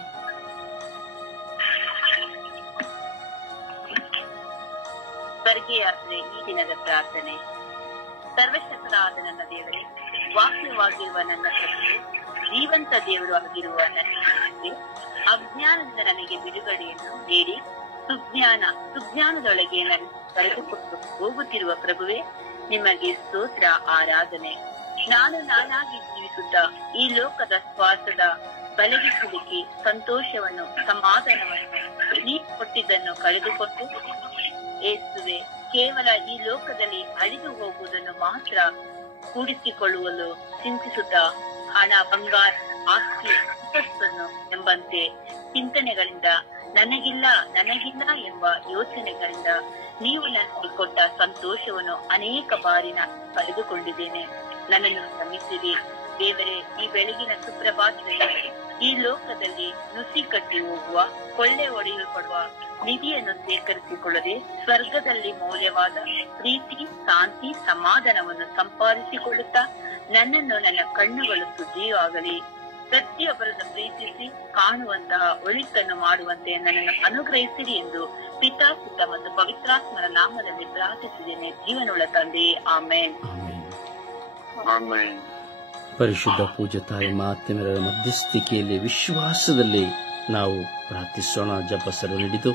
ಸ್ವರ್ಗೀಯಾತ್ರೆ. ಈ ದಿನದ ಪ್ರಾರ್ಥನೆ. ಸರ್ವಶಕ್ತನಾದ ನನ್ನ ದೇವರೇ, ವಾಕ್ಯವಾಗಿರುವ ನನ್ನ ಪ್ರಭುವೆ, ಜೀವಂತ ದೇವರು ಆಗಿರುವ ನನ್ನ ಅಜ್ಞಾನದಿಂದ ನನಗೆ ಬಿಡುಗಡೆಯನ್ನು ನೀಡಿ ಸುಜ್ಞಾನದೊಳಗೆ ನನ್ನ ಕರೆದುಕೊಂಡು ಹೋಗುತ್ತಿರುವ ಪ್ರಭುವೆ, ನಿಮಗೆ ಸ್ತೋತ್ರ, ಆರಾಧನೆ. ನಾನಾಗಿ ಜೀವಿಸುತ್ತಾ ಈ ಲೋಕದ ಸ್ವಾರ್ಥದ ಬಲಗಿಸುವಿಕೆ, ಸಂತೋಷವನ್ನು, ಸಮಾಧಾನವನ್ನು ನೀವು ಕೊಟ್ಟಿದ್ದನ್ನು ಕಳೆದುಕೊಂಡು ಏಸುವೆ ಕೇವಲ ಈ ಲೋಕದಲ್ಲಿ ಅಳಿದು ಹೋಗುವುದನ್ನು ಮಾತ್ರ ಕೂಡಿಸಿಕೊಳ್ಳುವಲು ಚಿಂತಿಸುತ್ತಾ ಹಣ, ಬಂಗಾರ, ಆಸ್ತಿ, ಅಂತಸ್ತನ್ನು ಎಂಬಂತೆ ಚಿಂತನೆಗಳಿಂದ ನನಗಿಲ್ಲ ಎಂಬ ಯೋಚನೆಗಳಿಂದ ನೀವು ನನಗೆ ಕೊಟ್ಟ ಸಂತೋಷವನ್ನು ಅನೇಕ ಬಾರಿ ನಾನು ಕಳೆದುಕೊಂಡಿದ್ದೇನೆ. ನನ್ನನ್ನು ಕ್ಷಮಿಸಿರಿ ದೇವರೇ. ಈ ಬೆಳಗಿನ ಸುಪ್ರಭಾತದಲ್ಲಿ ಈ ಲೋಕದಲ್ಲಿ ನುಸಿ ಕಟ್ಟಿ ಹೋಗುವ, ಕೊಳ್ಳೆ ಹೊಡೆಯಲ್ಪಡುವ ನಿಧಿಯನ್ನು ಸೇಕರಿಸಿಕೊಳ್ಳದೆ ಸ್ವರ್ಗದಲ್ಲಿ ಮೌಲ್ಯವಾದ ಪ್ರೀತಿ, ಶಾಂತಿ, ಸಮಾಧಾನವನ್ನು ಸಂಪಾದಿಸಿಕೊಳ್ಳುತ್ತಾ ನನ್ನನ್ನು ನನ್ನ ಕಣ್ಣುಗಳು ಶುದ್ಧಿಯಾಗಲಿ, ಪ್ರತಿಯೊಬ್ಬರನ್ನು ಪ್ರೀತಿಸಿ ಕಾಣುವಂತಹ ಒಳಿತನ್ನು ಮಾಡುವಂತೆ ನನ್ನನ್ನು ಅನುಗ್ರಹಿಸಿರಿ ಎಂದು ಪಿತಾ, ಸುತ ಮತ್ತು ಪವಿತ್ರಾತ್ಮರ ನಾಮದಲ್ಲಿ ಪ್ರಾರ್ಥಿಸಿದ್ದೇನೆ. ಜೀವನವುಳ್ಳ ತಂದೆಯೇ, ಆಮೇನ್. ಆಮೇನ್. ಪರಿಶುದ್ಧ ಪೂಜ್ಯ ತಾಯಿ ಮಾತೆಯರ ಮಧ್ಯಸ್ಥಿಕೆಯಲ್ಲಿ ವಿಶ್ವಾಸದಲ್ಲಿ ನಾವು ಪ್ರಾರ್ಥಿಸೋಣ. ಜಪಸರು ಹಿಡಿದು